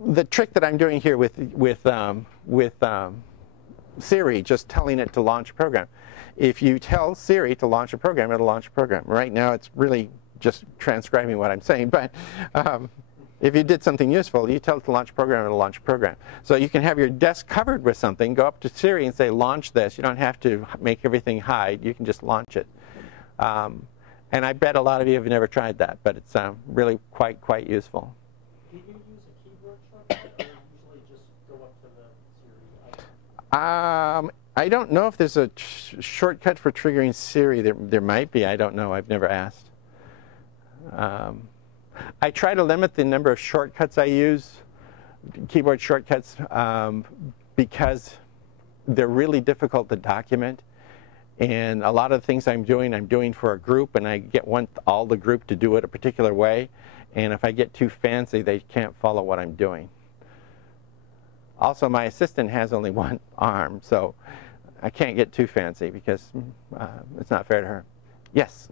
the trick that I'm doing here with Siri, just telling it to launch a program. If you tell Siri to launch a program, it'll launch a program. Right now, it's really just transcribing what I'm saying, but if you did something useful, you tell it to launch a program, it'll launch a program. So you can have your desk covered with something, go up to Siri and say, launch this. You don't have to make everything hide. You can just launch it. And I bet a lot of you have never tried that, but it's really quite useful. Do you use a keyboard shortcut, or usually just go up to the Siri icon? I don't know if there's a shortcut for triggering Siri. There might be. I don't know. I've never asked. I try to limit the number of shortcuts I use, keyboard shortcuts, because they're really difficult to document. And a lot of the things I'm doing for a group, and I want all the group to do it a particular way. And if I get too fancy, they can't follow what I'm doing. Also, my assistant has only one arm, so I can't get too fancy because it's not fair to her. Yes?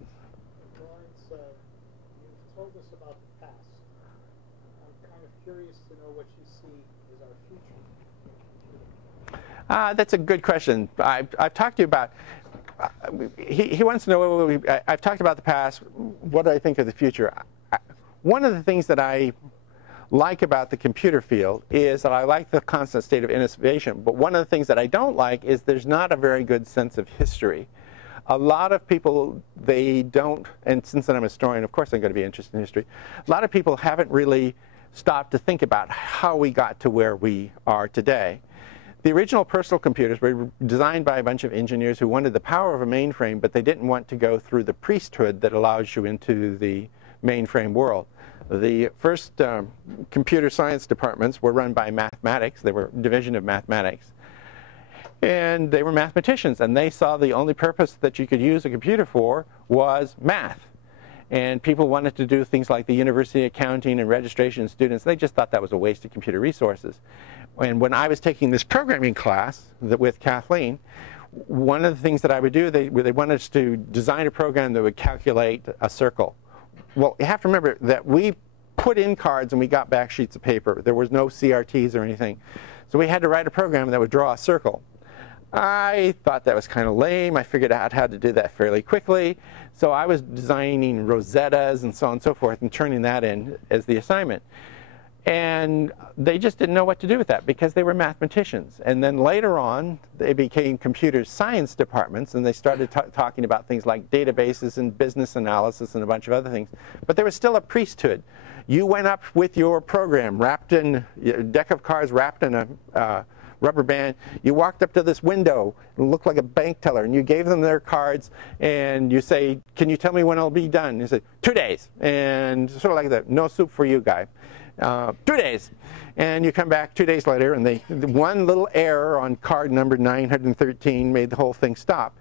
Lawrence, you've told us about the past. I'm kind of curious to know what you see as our future in computing. That's a good question. I've talked to you about, he wants to know, I've talked about the past, what do I think of the future? One of the things that I like about the computer field is that I like the constant state of innovation, but one of the things that I don't like is there's not a very good sense of history. A lot of people, they don't, and since I'm a historian, of course I'm going to be interested in history, a lot of people haven't really stopped to think about how we got to where we are today. The original personal computers were designed by a bunch of engineers who wanted the power of a mainframe, but they didn't want to go through the priesthood that allows you into the mainframe world. The first computer science departments were run by mathematics. They were a division of mathematics. And they were mathematicians, and they saw the only purpose that you could use a computer for was math. And people wanted to do things like the university accounting and registration of students. They just thought that was a waste of computer resources. And when I was taking this programming class with Kathleen, one of the things that I would do, they wanted us to design a program that would calculate a circle. Well, you have to remember that we put in cards and we got back sheets of paper. There was no CRTs or anything. So we had to write a program that would draw a circle. I thought that was kind of lame. I figured out how to do that fairly quickly. So I was designing Rosettas and so on and so forth and turning that in as the assignment. And they just didn't know what to do with that because they were mathematicians. And then later on, they became computer science departments, and they started talking about things like databases and business analysis and a bunch of other things. But there was still a priesthood. You went up with your program wrapped in a deck of cards wrapped in a rubber band. You walked up to this window, it looked like a bank teller, and you gave them their cards, and you say, can you tell me when it'll be done? And you say, 2 days. And sort of like that, no soup for you, guy. 2 days. And you come back 2 days later, and one little error on card number 913 made the whole thing stop.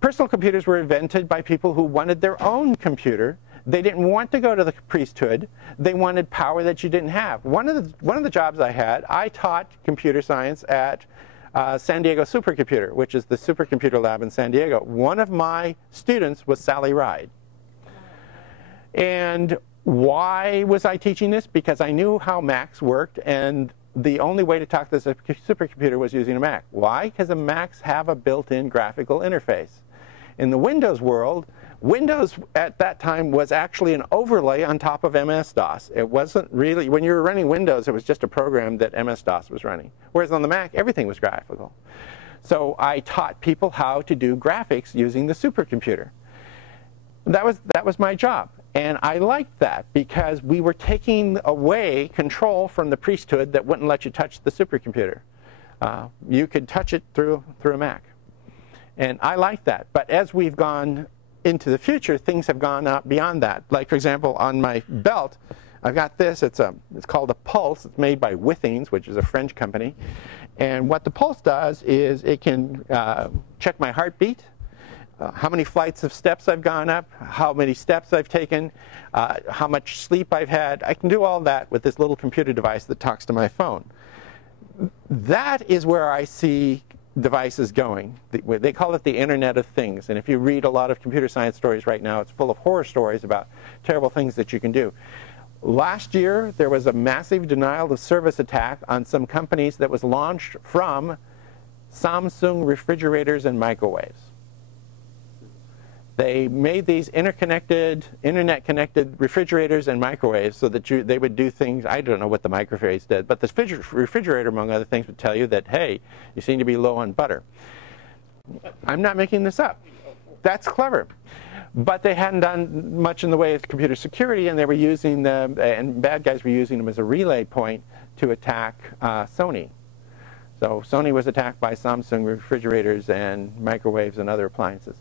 Personal computers were invented by people who wanted their own computer. They didn't want to go to the priesthood. They wanted power that you didn't have. One of the jobs I had, I taught computer science at San Diego Supercomputer, which is the supercomputer lab in San Diego. One of my students was Sally Ride. And why was I teaching this? Because I knew how Macs worked, and the only way to talk to the supercomputer was using a Mac. Why? Because the Macs have a built-in graphical interface. In the Windows world, Windows at that time was actually an overlay on top of MS-DOS. It wasn't really, when you were running Windows, it was just a program that MS-DOS was running. Whereas on the Mac, everything was graphical. So I taught people how to do graphics using the supercomputer. That was my job. And I liked that because we were taking away control from the priesthood that wouldn't let you touch the supercomputer. You could touch it through a Mac. And I liked that. But as we've gone into the future, things have gone out beyond that. Like, for example, on my belt, I've got this. It's called a Pulse. It's made by Withings, which is a French company. And what the Pulse does is it can check my heartbeat, how many flights of steps I've gone up, how many steps I've taken, how much sleep I've had. I can do all that with this little computer device that talks to my phone. That is where I see devices going. They call it the Internet of Things. And if you read a lot of computer science stories right now, it's full of horror stories about terrible things that you can do. Last year, there was a massive denial of service attack on some companies that was launched from Samsung refrigerators and microwaves. They made these internet-connected refrigerators and microwaves so that they would do things. I don't know what the microwaves did, but the refrigerator, among other things, would tell you that, hey, you seem to be low on butter. I'm not making this up. That's clever. But they hadn't done much in the way of computer security, and they were using them, and bad guys were using them as a relay point to attack Sony. So Sony was attacked by Samsung refrigerators and microwaves and other appliances.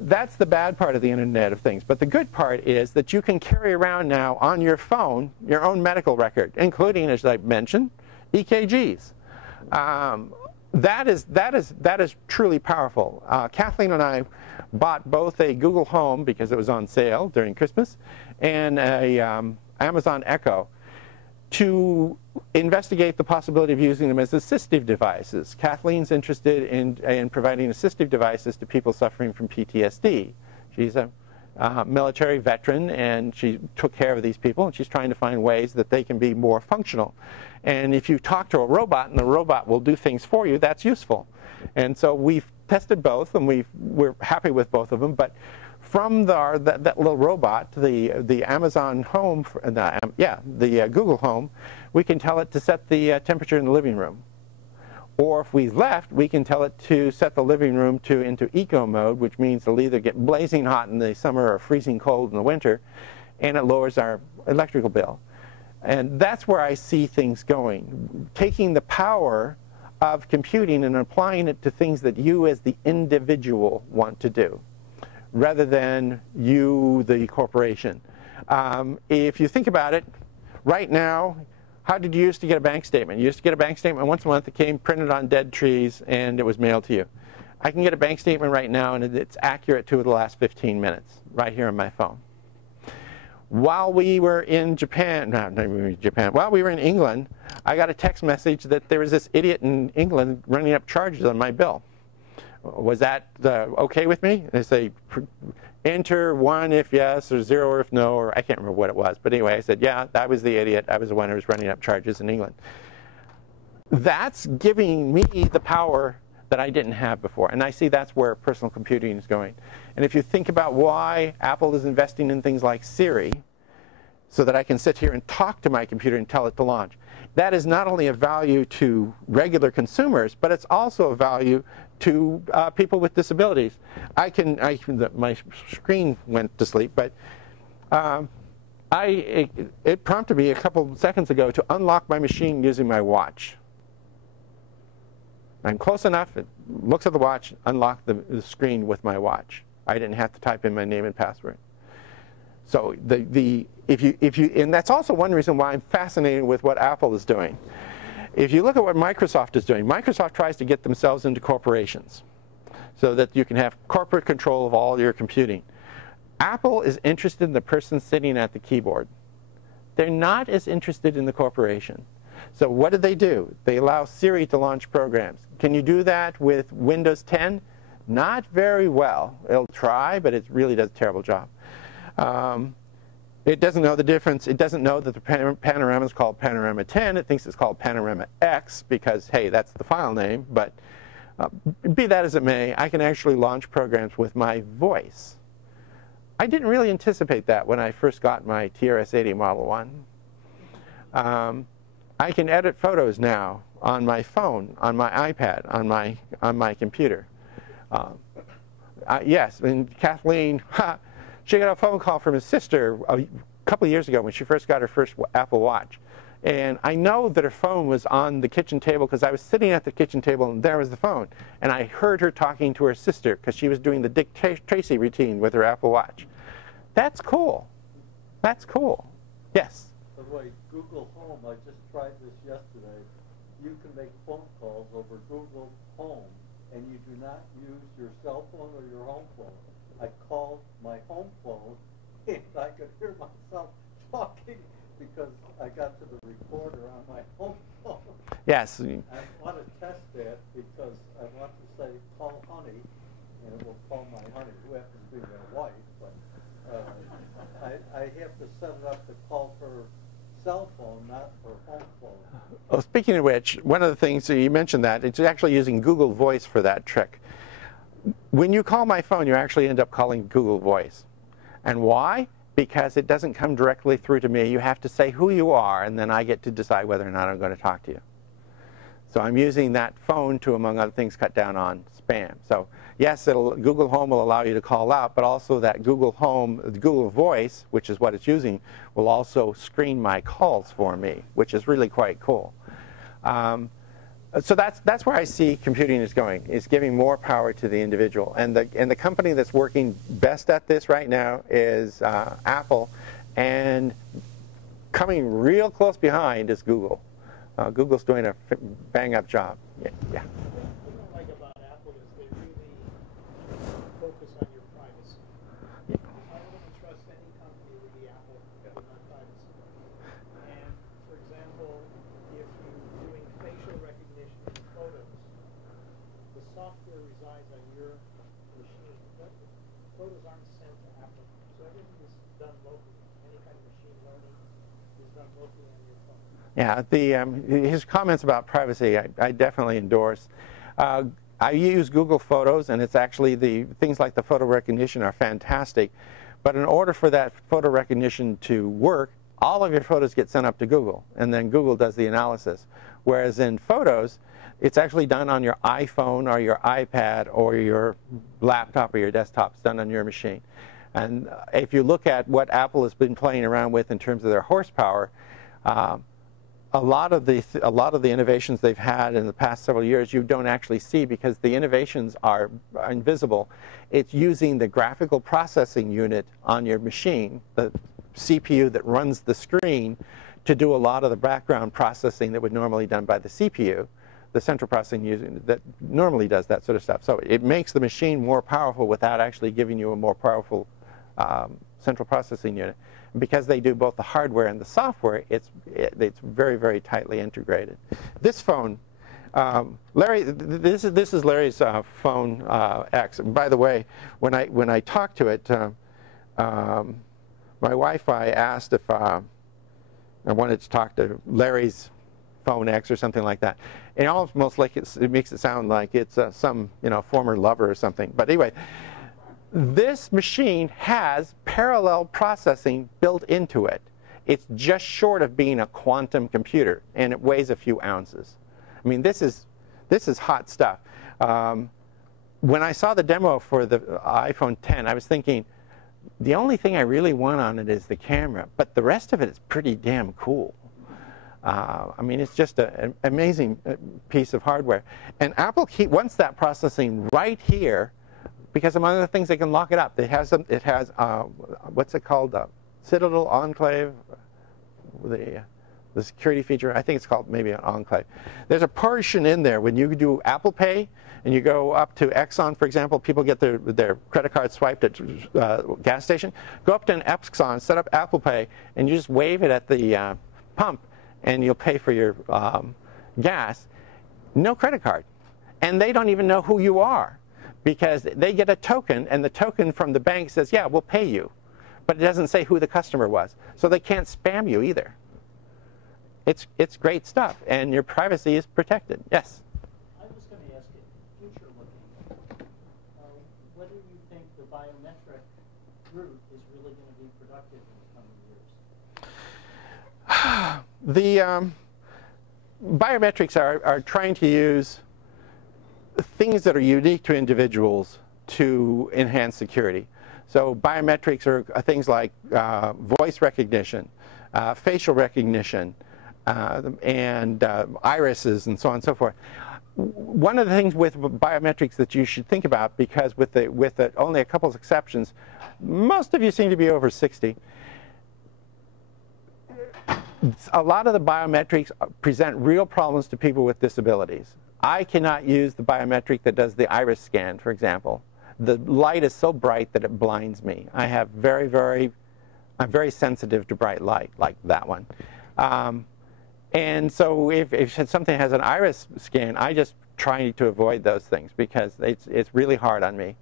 That's the bad part of the Internet of Things. But the good part is that you can carry around now on your phone your own medical record, including, as I mentioned, EKGs. That is truly powerful. Kathleen and I bought both a Google Home, because it was on sale during Christmas, and a Amazon Echo to investigate the possibility of using them as assistive devices. Kathleen's interested in providing assistive devices to people suffering from PTSD. She's a military veteran, and she took care of these people, and she's trying to find ways that they can be more functional. And if you talk to a robot and the robot will do things for you, that's useful. And so we've tested both, and we're happy with both of them. But from that little robot, the Amazon Home, the Google Home, we can tell it to set the temperature in the living room. Or if we left, we can tell it to set the living room into eco mode, which means it'll either get blazing hot in the summer or freezing cold in the winter, and it lowers our electrical bill. And that's where I see things going. Taking the power of computing and applying it to things that you as the individual want to do, rather than you, the corporation. If you think about it, right now, how did you used to get a bank statement? You used to get a bank statement once a month that came printed on dead trees, and it was mailed to you. I can get a bank statement right now, and it's accurate to the last 15 minutes, right here on my phone. While we were in while we were in England, I got a text message that there was this idiot in England running up charges on my bill. Was that okay with me? They say, enter 1 if yes, or 0 if no, or I can't remember what it was. But anyway, I said, yeah, that was the idiot. I was the one who was running up charges in England. That's giving me the power that I didn't have before. And I see that's where personal computing is going. And if you think about why Apple is investing in things like Siri, so that I can sit here and talk to my computer and tell it to launch, that is not only a value to regular consumers, but it's also a value to people with disabilities. My screen went to sleep, but it prompted me a couple seconds ago to unlock my machine using my watch. I'm close enough, it looks at the watch, unlock the screen with my watch. I didn't have to type in my name and password. So and that's also one reason why I'm fascinated with what Apple is doing. If you look at what Microsoft is doing, Microsoft tries to get themselves into corporations so that you can have corporate control of all your computing. Apple is interested in the person sitting at the keyboard. They're not as interested in the corporation. So what do? They allow Siri to launch programs. Can you do that with Windows 10? Not very well. It'll try, but it really does a terrible job. It doesn't know the difference. It doesn't know that the Panorama is called Panorama 10. It thinks it's called Panorama X because, hey, that's the file name. But be that as it may, I can actually launch programs with my voice. I didn't really anticipate that when I first got my TRS-80 Model 1. I can edit photos now on my phone, on my iPad, on my computer. Yes, and Kathleen, she got a phone call from his sister a couple of years ago when she first got her first Apple Watch. And I know that her phone was on the kitchen table because I was sitting at the kitchen table and there was the phone. And I heard her talking to her sister because she was doing the Dick Tracy routine with her Apple Watch. That's cool. That's cool. Yes? By the way, Google Home, I just tried this yesterday. You can make phone calls over Google Home, and you do not use your cell phone or your home phone. I called my home phone, and I could hear myself talking because I got to the recorder on my home phone. Yes. I want to test that because I want to say, call honey, and it will call my honey, who happens to be my wife. But I have to set it up to call for cell phone, not for home phone. Oh, speaking of which, one of the things, so you mentioned that, it's actually using Google Voice for that trick. When you call my phone, you actually end up calling Google Voice. And why? Because it doesn't come directly through to me. You have to say who you are, and then I get to decide whether or not I'm going to talk to you. So I'm using that phone to, among other things, cut down on spam. So yes, Google Home will allow you to call out, but also that Google Home, Google Voice, which is what it's using, will also screen my calls for me, which is really quite cool. So that's where I see computing is going. It's giving more power to the individual. And the company that's working best at this right now is Apple, and coming real close behind is Google. Google's doing a bang-up job. Yeah. What I don't like about Apple is they really focus on your privacy. I wouldn't trust any company with the Apple with my privacy. And for example, if you're doing facial recognition in photos, the software resides on your machine. Photos aren't sent to Apple, so everything is done locally. Any kind of machine learning is done locally on your phone. Yeah, his comments about privacy, I definitely endorse. I use Google Photos, and it's actually things like the photo recognition are fantastic. But in order for that photo recognition to work, all of your photos get sent up to Google, and then Google does the analysis. Whereas in Photos, it's actually done on your iPhone or your iPad or your laptop or your desktop. It's done on your machine. And if you look at what Apple has been playing around with in terms of their horsepower, a lot of the innovations they've had in the past several years you don't actually see because the innovations are invisible. It's using the graphical processing unit on your machine, the CPU that runs the screen, to do a lot of the background processing that would normally be done by the CPU, the central processing unit that normally does that sort of stuff. So it makes the machine more powerful without actually giving you a more powerful central processing unit. Because they do both the hardware and the software, it's very, very tightly integrated. This phone, Larry, this is Larry's phone X. And by the way, when I talked to it, my Wi-Fi asked if I wanted to talk to Larry's phone X or something like that. And almost like it makes it sound like it's some former lover or something. But anyway. This machine has parallel processing built into it. It's just short of being a quantum computer, and it weighs a few ounces. I mean, this is hot stuff. When I saw the demo for the iPhone 10, I was thinking, the only thing I really want on it is the camera, but the rest of it is pretty damn cool. I mean, it's just an amazing piece of hardware. And Apple wants that processing right here, because among other things, they can lock it up. It has what's it called? Citadel Enclave, the security feature. I think it's called maybe an Enclave. There's a portion in there when you do Apple Pay and you go up to Exxon, for example. People get their credit card swiped at gas station. Go up to an Exxon, set up Apple Pay, and you just wave it at the pump, and you'll pay for your gas. No credit card, and they don't even know who you are. Because they get a token, and the token from the bank says, yeah, we'll pay you. But it doesn't say who the customer was. So they can't spam you either. It's great stuff, and your privacy is protected. Yes? I was going to ask you, future looking, whether you think the biometric route is really going to be productive in the coming years. The biometrics are trying to use things that are unique to individuals to enhance security. So biometrics are things like voice recognition, facial recognition, and irises, and so on and so forth. One of the things with biometrics that you should think about, because with only a couple of exceptions, most of you seem to be over 60. A lot of the biometrics present real problems to people with disabilities. I cannot use the biometric that does the iris scan, for example. The light is so bright that it blinds me. I'm very sensitive to bright light, like that one. And so if something has an iris scan, I just try to avoid those things because it's really hard on me.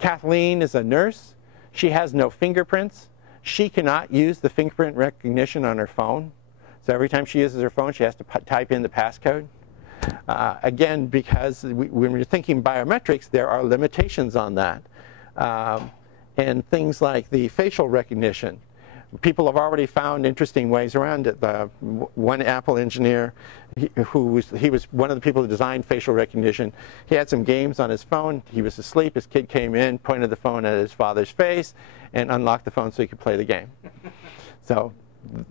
Kathleen is a nurse. She has no fingerprints. She cannot use the fingerprint recognition on her phone. So every time she uses her phone, she has to type in the passcode. Again, because when we're thinking biometrics, there are limitations on that. And things like the facial recognition. People have already found interesting ways around it. One Apple engineer, he was one of the people who designed facial recognition. He had some games on his phone. He was asleep. His kid came in, pointed the phone at his father's face, and unlocked the phone so he could play the game. So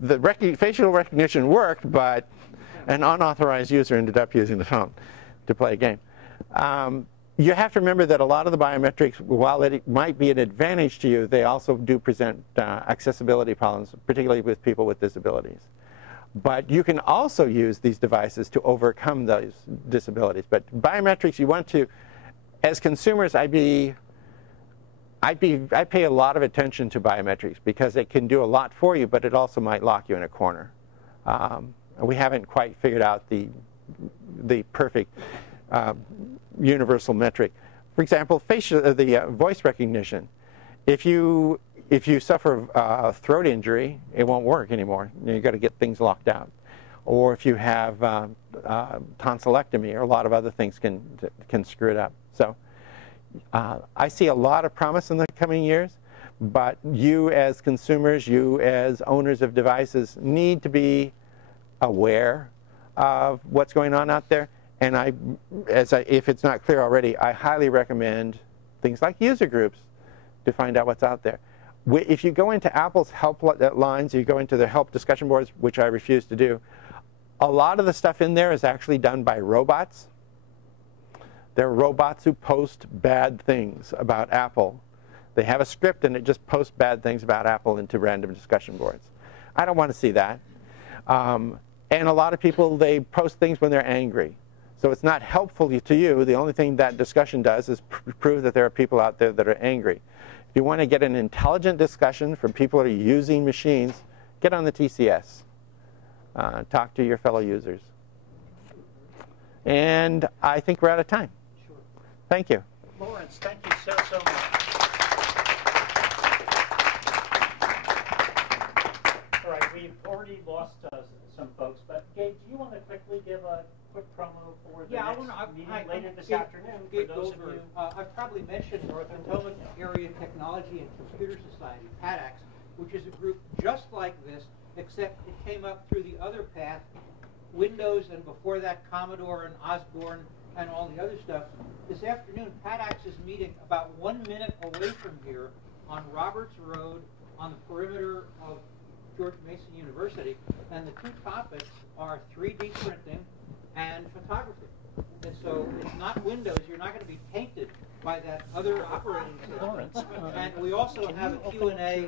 the facial recognition worked, but an unauthorized user ended up using the phone to play a game. You have to remember that a lot of the biometrics, while it might be an advantage to you, they also do present accessibility problems, particularly with people with disabilities. But you can also use these devices to overcome those disabilities. But biometrics, you want to, as consumers, I pay a lot of attention to biometrics because it can do a lot for you, but it also might lock you in a corner. We haven't quite figured out the perfect universal metric. For example, the voice recognition. If you suffer a throat injury, it won't work anymore. You've got to get things locked out. Or if you have tonsillectomy, or a lot of other things can screw it up. So I see a lot of promise in the coming years, but you as consumers, you as owners of devices need to be aware of what's going on out there. And if it's not clear already, I highly recommend things like user groups to find out what's out there. If you go into Apple's help lines, you go into the help discussion boards, which I refuse to do, a lot of the stuff in there is actually done by robots. They're robots who post bad things about Apple. They have a script and it just posts bad things about Apple into random discussion boards. I don't want to see that. And a lot of people, they post things when they're angry. So it's not helpful to you. The only thing that discussion does is prove that there are people out there that are angry. If you want to get an intelligent discussion from people that are using machines, get on the TCS. Talk to your fellow users. And I think we're out of time. Sure. Thank you. Lawrence, thank you so much. All right, we've already lost some folks, but Gabe, do you want to quickly give a quick promo for the next meeting later this afternoon? Gabe Goldberg. I've probably mentioned North Potomac Area Technology and Computer Society, PADAX, which is a group just like this, except it came up through the other path, Windows, and before that Commodore and Osborne and all the other stuff. This afternoon, PADAX is meeting about 1 minute away from here on Roberts Road on the perimeter of George Mason University, and the two topics are 3D printing and photography. And so it's not Windows. You're not going to be tainted by that other operating system. And we also have a Q&A,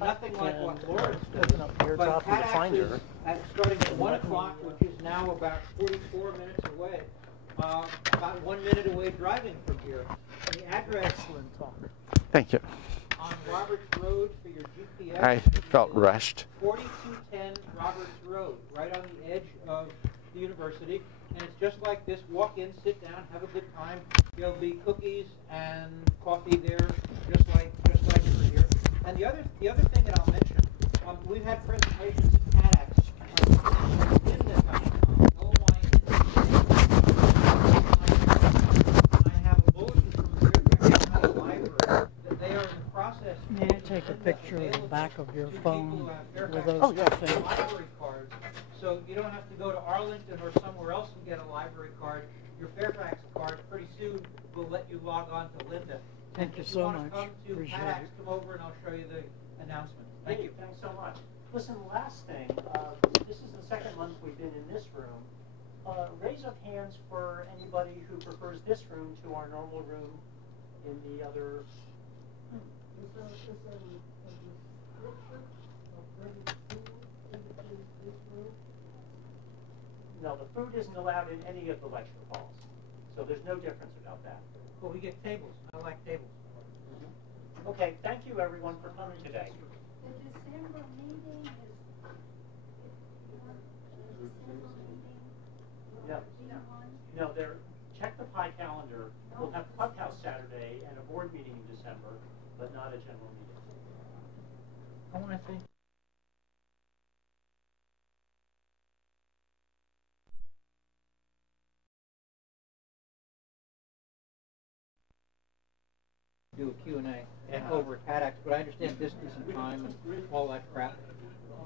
nothing like what Lawrence does, but PADAX is starting at 1 o'clock, which is now about 44 minutes away, about 1 minute away driving from here. And the address Thank you. on Roberts Road for your GPS. I felt rushed. 4210 Roberts Road, right on the edge of the university. And it's just like this. Walk in, sit down, have a good time. There'll be cookies and coffee there, just like over here. And the other thing that I'll mention, we've had presentations at PADAX in the I have a bulletin from the Fairfax County Library that they are in the process. May I take a picture of the back of your phone with those things? Library cards. So you don't have to go to Arlington or somewhere else and get a library card. Your Fairfax card pretty soon will let you log on to Linda. Thank you so much. If you want to come to PADAX, come over and I'll show you the announcement. Thank you. Thanks so much. Listen, last thing, this is the second month we've been in this room. Raise of hands for anybody who prefers this room to our normal room in the other. No, the food isn't allowed in any of the lecture halls, so there's no difference about that. Well, we get tables. I like tables. Okay, thank you everyone for coming today. The December meeting is. No, no, they're check the Pi calendar. We'll have Clubhouse Saturday and a board meeting in December, but not a general meeting. I want to thank do a Q&A over at TADx, but I understand distance and time and all that crap.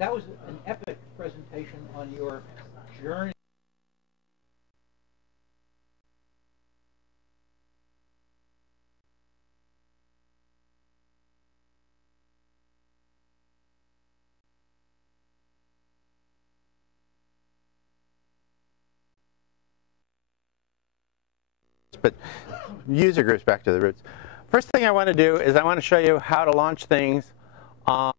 That was an epic presentation on your journey. But user groups, back to the roots. First thing I want to do is I want to show you how to launch things on